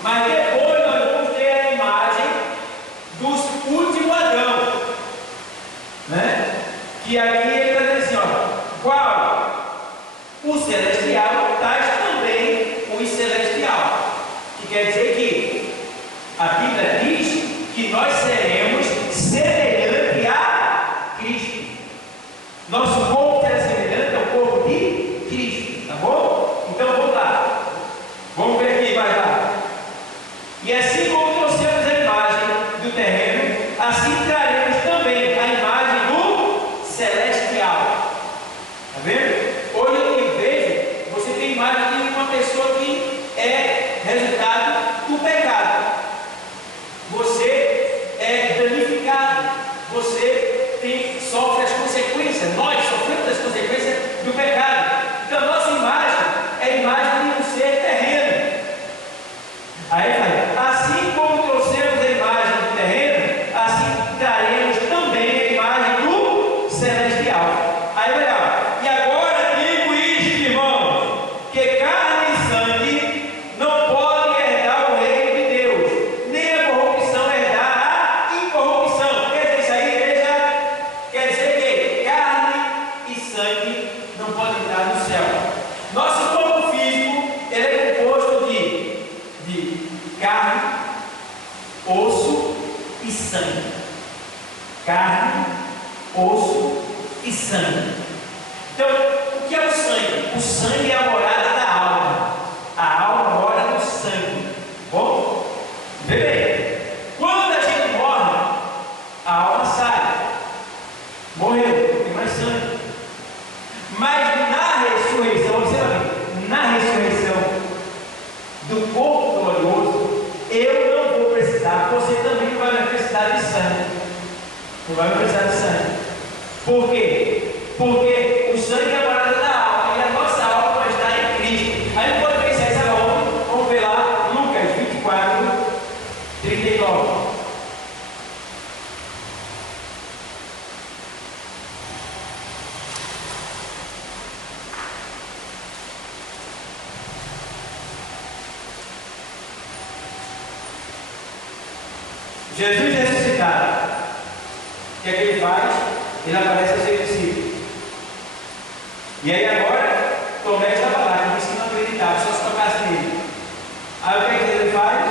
Mas depois nós vamos ter a imagem do último Adão, né? Que aqui ele está dizendo assim, ó, qual? O celestial, tais também os celestial. Que quer dizer que a Bíblia diz que nós seremos semelhante a Cristo. Nosso corpo será semelhante ao corpo de Cristo, tá bom? Então vamos lá. Vamos ver aqui, vai lá. E assim como trouxemos a imagem do terreno, assim traremos também a imagem do celestial. Está vendo? Hoje eu vejo, você tem imagem de uma pessoa que é resultado do pecado. Você é danificado. Você sofre as consequências. Nós sofremos sangue não pode entrar no céu. Nosso corpo físico ele é composto de carne, osso e sangue. Carne, osso e sangue. Então, o que é o sangue? O sangue é a morada da alma. A alma mora no sangue. Bom, vê bem. Quando a gente morre, a alma sai. Morreu, não tem mais sangue. Mas na ressurreição, observa bem, na ressurreição do corpo glorioso, eu não vou precisar, você também não vai precisar de sangue. Não vai precisar de sangue. Por quê? Porque o sangue é a morada da alma e a nossa alma vai estar em Cristo. Aí pode pensar isso agora. Vamos ver lá, Lucas 24, 39. Jesus ressuscitado. O que é que ele faz? Ele aparece aos seus discípulos. E aí agora, Tomé estava lá, ele disse que não acreditava, só se tocasse nele. Aí o que é que ele faz?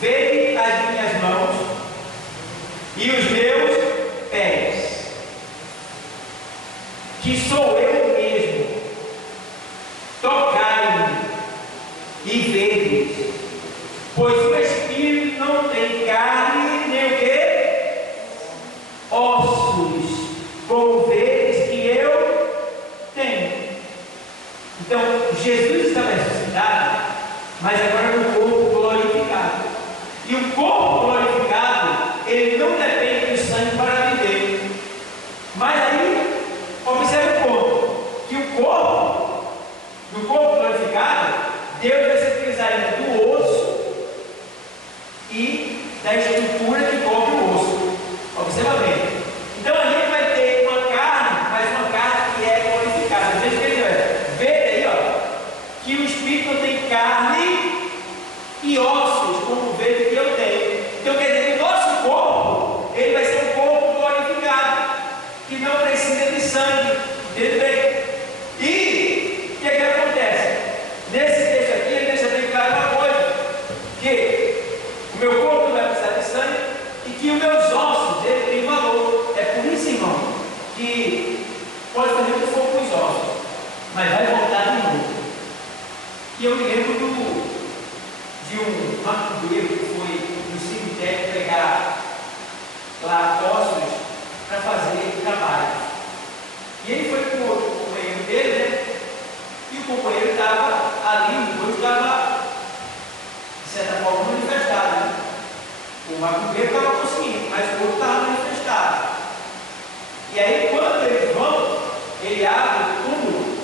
Vede as minhas mãos e os meus pés, que sou eu mesmo. Tocai-me e vede, pois o Espírito não tem carne nem o quê? Ossos, como vedes que eu tenho. Então, Jesus estava ressuscitado, mas agora no corpo glorificado. E o corpo glorificado, ele não depende do sangue para viver. Mas aí, observe o ponto, que o corpo, no corpo glorificado, Deus vai se utilizar ainda do osso e da estrutura que cobre o osso. Observa bem. Então a gente vai ter uma carne, mas uma carne que é glorificada. Veja que ele é. Veja aí, ó, que o Espírito não tem carne e ossos, como vejo que eu tenho. Então quer dizer que o nosso corpo, ele vai ser um corpo glorificado, que não precisa de sangue. Entende bem? E o que é que acontece? Nesse texto aqui, ele deixa bem claro uma coisa: que o meu corpo não vai precisar de sangue e que os meus ossos, eles têm valor. É por isso, irmão, que pode fazer o que for com os ossos, mas vai voltar de novo. E eu me lembro de um macumbeiro que foi no cemitério pegar lá ossos para fazer trabalho. E ele foi com o companheiro dele, né? E o companheiro estava ali, o corpo estava, de certa forma, manifestado. Né? O macumbeiro estava conseguindo, mas o outro estava manifestado. E aí, quando eles vão, ele abre o túmulo,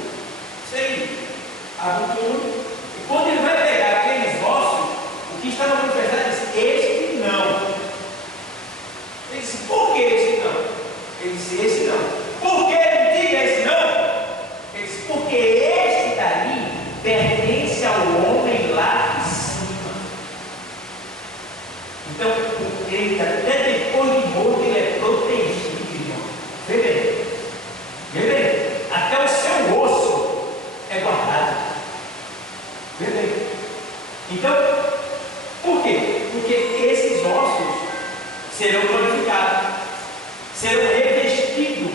abre o túmulo, e quando ele vai pegar aqueles ossos, o que estava manifestado, ele disse: este não. Ele disse: por que esse não? Ele disse: esse não. Por que ele diga esse não? Ele disse: porque este dali pertence ao homem lá de cima. Então, ele até depois de morto, ele é protegido, irmão. Vê bem. Vê bem. Até o seu osso é guardado. Vê bem. Então, por quê? Porque esses ossos serão glorificados, serão revestidos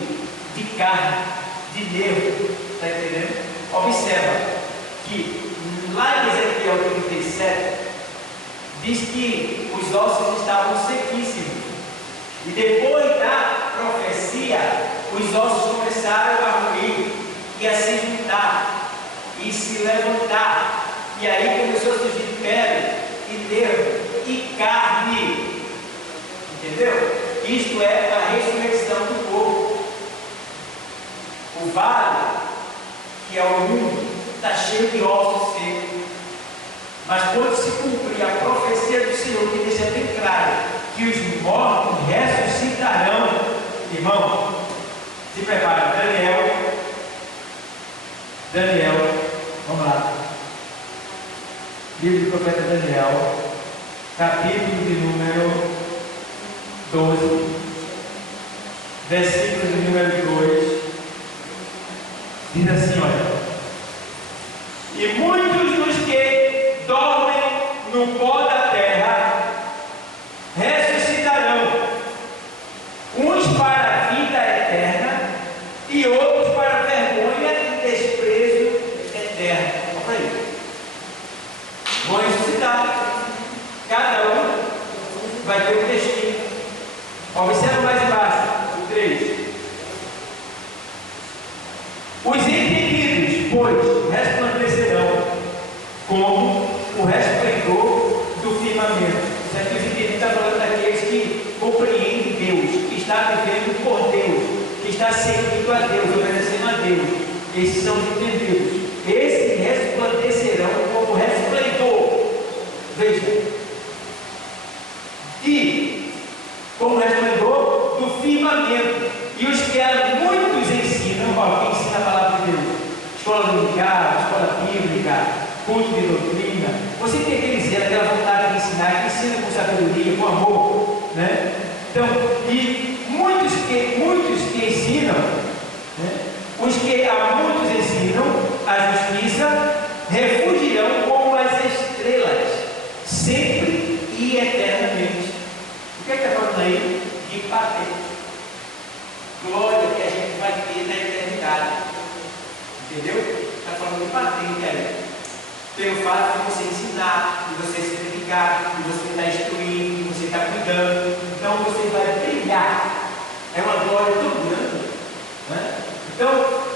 de carne, de nervo. Está entendendo? Observa que lá em Ezequiel 37 diz que os ossos estavam sequíssimos. E depois da profecia, os ossos começaram a ruir e a se juntar e se levantar. E aí começou a surgir pele e nervo e carne. Entendeu? Isto é a ressurreição do corpo. O vale, que é o mundo, está cheio de ossos secos. Mas quando se cumprir a profecia do Senhor, que deixa bem claro que os mortos ressuscitarão, irmão, se prepara. Daniel, vamos lá. Livro do profeta Daniel, capítulo de número 12, versículo de número 2 Diz assim, olha: e muitos dos que dormem no pó da terra ressuscitarão, uns para a vida eterna e outros para a vergonha e desprezo eterno. Olha aí. Vão ressuscitar. Cada um vai ter um destino. Observa mais embaixo, o 3. Os entendidos, pois, resplandecerão como o resplendor do firmamento. Isso aqui os entendidos está falando daqueles que compreendem Deus, que está vivendo por Deus, que está seguindo a Deus, obedecendo a Deus. Esses são os entendidos. Esses resplandecerão como resplendor. Veja. E como resplendor do firmamento. E os que a muitos ensinam, quem ensina a palavra de Deus, escola dominical, escola bíblica, culto de doutrina, você tem aquele zelo, aquela vontade de ensinar, que ensina com sabedoria, com amor, né? Então, e muitos que ensinam, né? Os que a muitos ensinam a justiça, refugirão como as estrelas, sempre e eternamente. O que é que está falando aí? De patente. Glória que a gente vai ter na eternidade. Entendeu? Está falando de patente aí. Pelo fato de você ensinar, de você se dedicar, de você estar instruindo, de você estar cuidando. Então você vai brilhar. É uma glória tão grande. Né? Então,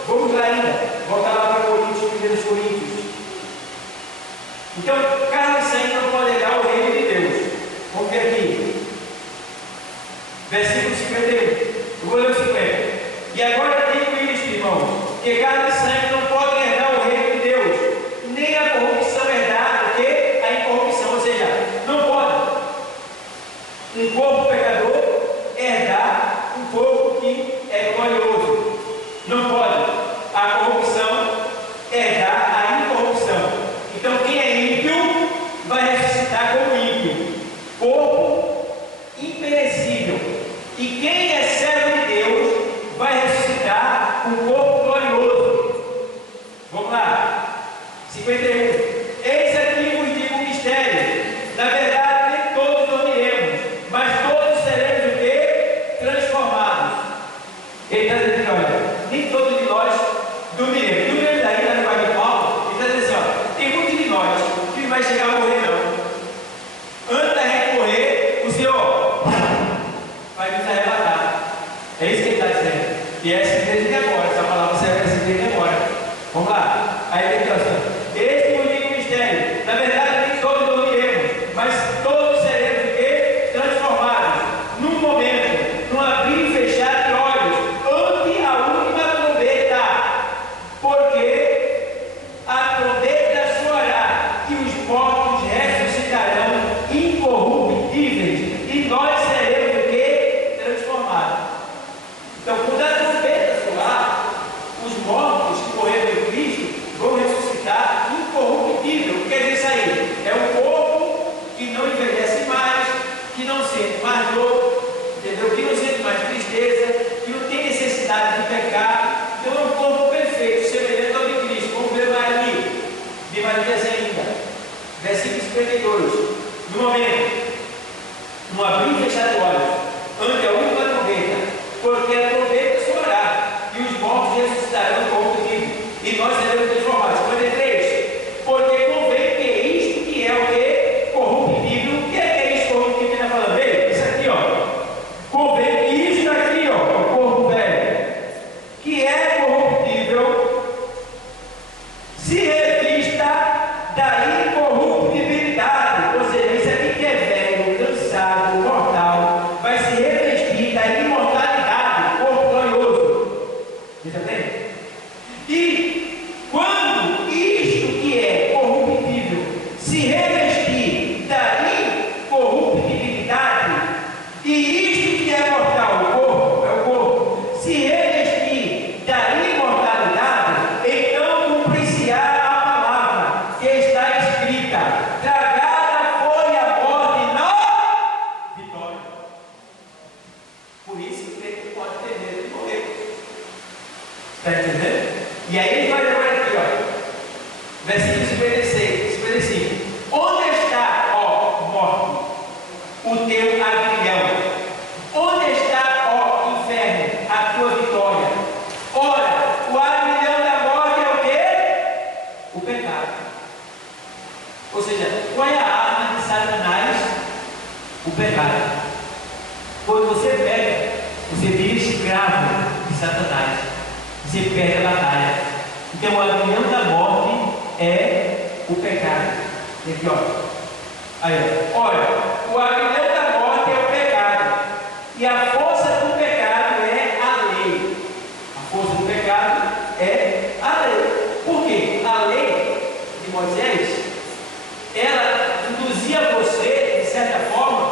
vamos lá ainda. Volta lá para Coríntios, 1 Coríntios. Então, carne e sangue não pode negar o reino de Deus. Vamos ver aqui. Versículo 51. Eu vou ler o 50. E agora digo isto, irmãos, que carne e sangue não podem herdar o reino de Deus, nem a corrupção herdar o que? A incorrupção, ou seja, não pode um corpo pecador herdar um corpo que é glorioso. Não pode a corrupção herdar a incorrupção. Então quem é ímpio vai ressuscitar como ímpio, corpo imperecível. E quem é servo de Deus vai ressuscitar um corpo glorioso. Vamos lá. 51. Eis aqui vos digo um mistério. Na verdade, nem todos dormiremos, mas todos seremos o quê? Transformados. Ele está dizendo, olha, nem todos de nós dormiremos. Dormiremos daí, na linguagem de Paulo, ele está dizendo assim, ó, tem muitos de nós que não vai chegar a morrer não. Antes da gente morrer, o Senhor vai nos arrebatar. É isso que ele está dizendo. E é essa igreja de agora. Essa palavra serve para essa igreja de agora. Vamos lá. Aí ele está dizendo, esse é o único mistério. Na verdade, nem todos dormiremos, mas todos seremos o quê? Transformados. Num momento, num abrir e fechar de olhos, ante a última trombeta. Porque a trombeta soará e os mortos ressuscitarão incorruptíveis. E nós seremos o quê? Transformados. Então, quando a trombeta soar, os mortos que morreram em Cristo vão ressuscitar incorruptível. O que quer dizer isso aí? É um corpo que não envelhece mais, que não sente mais dor, entendeu? Que não sente mais tristeza, que não tem necessidade de pecar. Então é um corpo perfeito, semelhante ao de Cristo. Vamos ver mais aqui, de Maria ainda. Versículo 52. No momento, no abrir e fechar de olhos, ante a última trombeta, porque a trombeta soará e os mortos ressuscitarão incorruptíveis, e nós seremos transformados. 53. Porque convém que isto que é o que? Corruptível. O que é isso corruptível que está falando dele? Isso aqui, ó. Convém que isto aqui, ó, o corpo velho, que é corruptível, se revista da incorruptibilidade. Ou seja, isso aqui que é velho, cansado, mortal, vai se revestir da imortalidade, corpo glorioso. Entendeu? E quando isto que é corruptível se revestir da incorruptibilidade, e isto que é mortal, o corpo, se revestir da imortalidade, então cumprir-se-á a palavra que está escrita: tragada foi a morte na vitória. Por isso que ele pode ter medo de morrer. Está entendendo? E aí ele vai levar aqui, ó, versículo 55. Onde está, ó morte, o teu aguilhão? Onde está, ó inferno, a tua vitória? Ora, o aguilhão da morte é o quê? O pecado. Ou seja, qual é a arma de Satanás? O pecado. Quando você pega, você vira escravo de Satanás. Você perde a batalha. Então o aguilhão da morte é o pecado. E aqui, ó. Aí, ó. Olha, o aguilhão da morte é o pecado. E a força do pecado é a lei. A força do pecado é a lei. Por quê? A lei de Moisés, ela induzia você, de certa forma,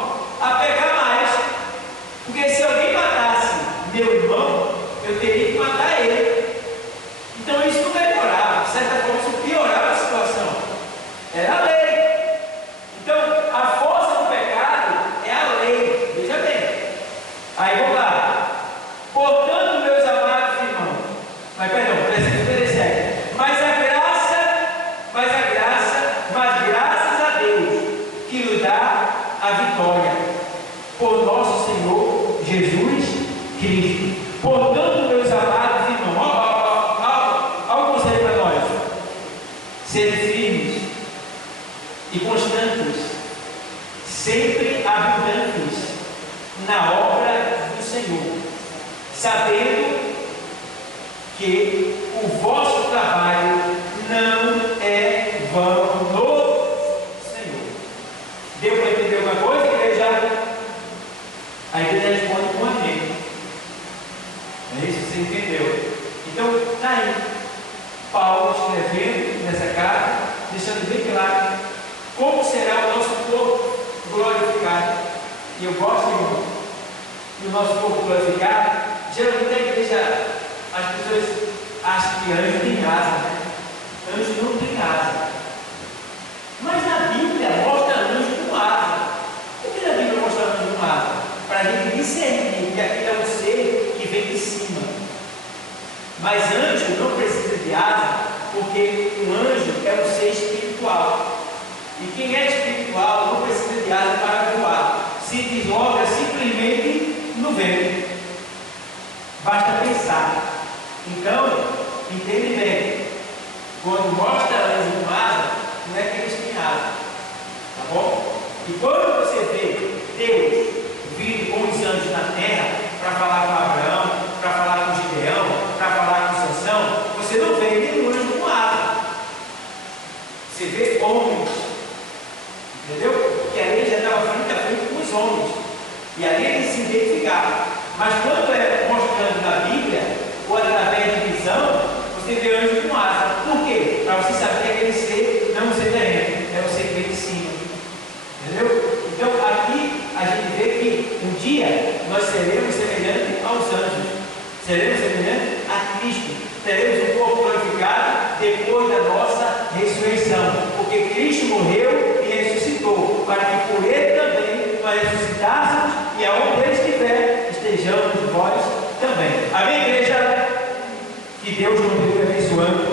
a pecar mais. Porque se alguém matasse meu irmão, eu teria que matar ele. Então isso não melhorava, de certa forma isso piorava a situação. Era a lei. Então a força do pecado é a lei. Veja bem. Aí vamos lá. Portanto, meus amados irmãos, versículo 37. Mas graças a Deus que nos dá a vitória por nosso Senhor Jesus Cristo. Portanto, meus amados irmãos, olha o conselho para nós: serem firmes e constantes, sempre abundantes na obra do Senhor, sabendo que o vosso trabalho não é vão no Senhor. Deu para entender alguma coisa, igreja? A igreja responde com amém. É isso que você entendeu? Então, está aí Paulo escrevendo nessa carta, deixando bem claro como será o nosso corpo glorificado. E eu gosto do nosso corpo glorificado. Geralmente a igreja, as pessoas acham que anjo tem asa, né? Anjo não tem asa. Mas na Bíblia mostra anjo com asa. Por que na Bíblia mostra anjo com asa? Para a gente discernir que aquilo é um ser que vem de cima. Mas anjo não precisa de asa, porque um anjo é um ser espiritual. E quem é espiritual não precisa de asa para voar. Se desloca simplesmente no vento. Basta pensar. Então, entende bem. Quando mostra anjo com asa, não é que eles têm asa. Tá bom? E quando você vê Deus vindo com os anjos na terra para falar com Abraão, para falar com Gideão, para falar com Sansão, você não vê nenhum anjo com asa. Você vê homens. Entendeu? Porque ali já estava frente a frente com os homens. E ali eles se identificavam. Mas quando é mostrando na Bíblia, ou através de visão, você vê anjo com asa. Por quê? Para você saber que aquele ser não é um ser terreno, é um ser que vem de cima. Entendeu? Então aqui a gente vê que um dia nós seremos semelhantes aos anjos. Seremos semelhantes a Cristo. Teremos um corpo glorificado depois da nossa ressurreição. Porque Cristo morreu e ressuscitou, para que por Ele também nós ressuscitássemos e aonde Ele estiver, estejamos vós também. Amém, igreja? Que Deus nos abençoe.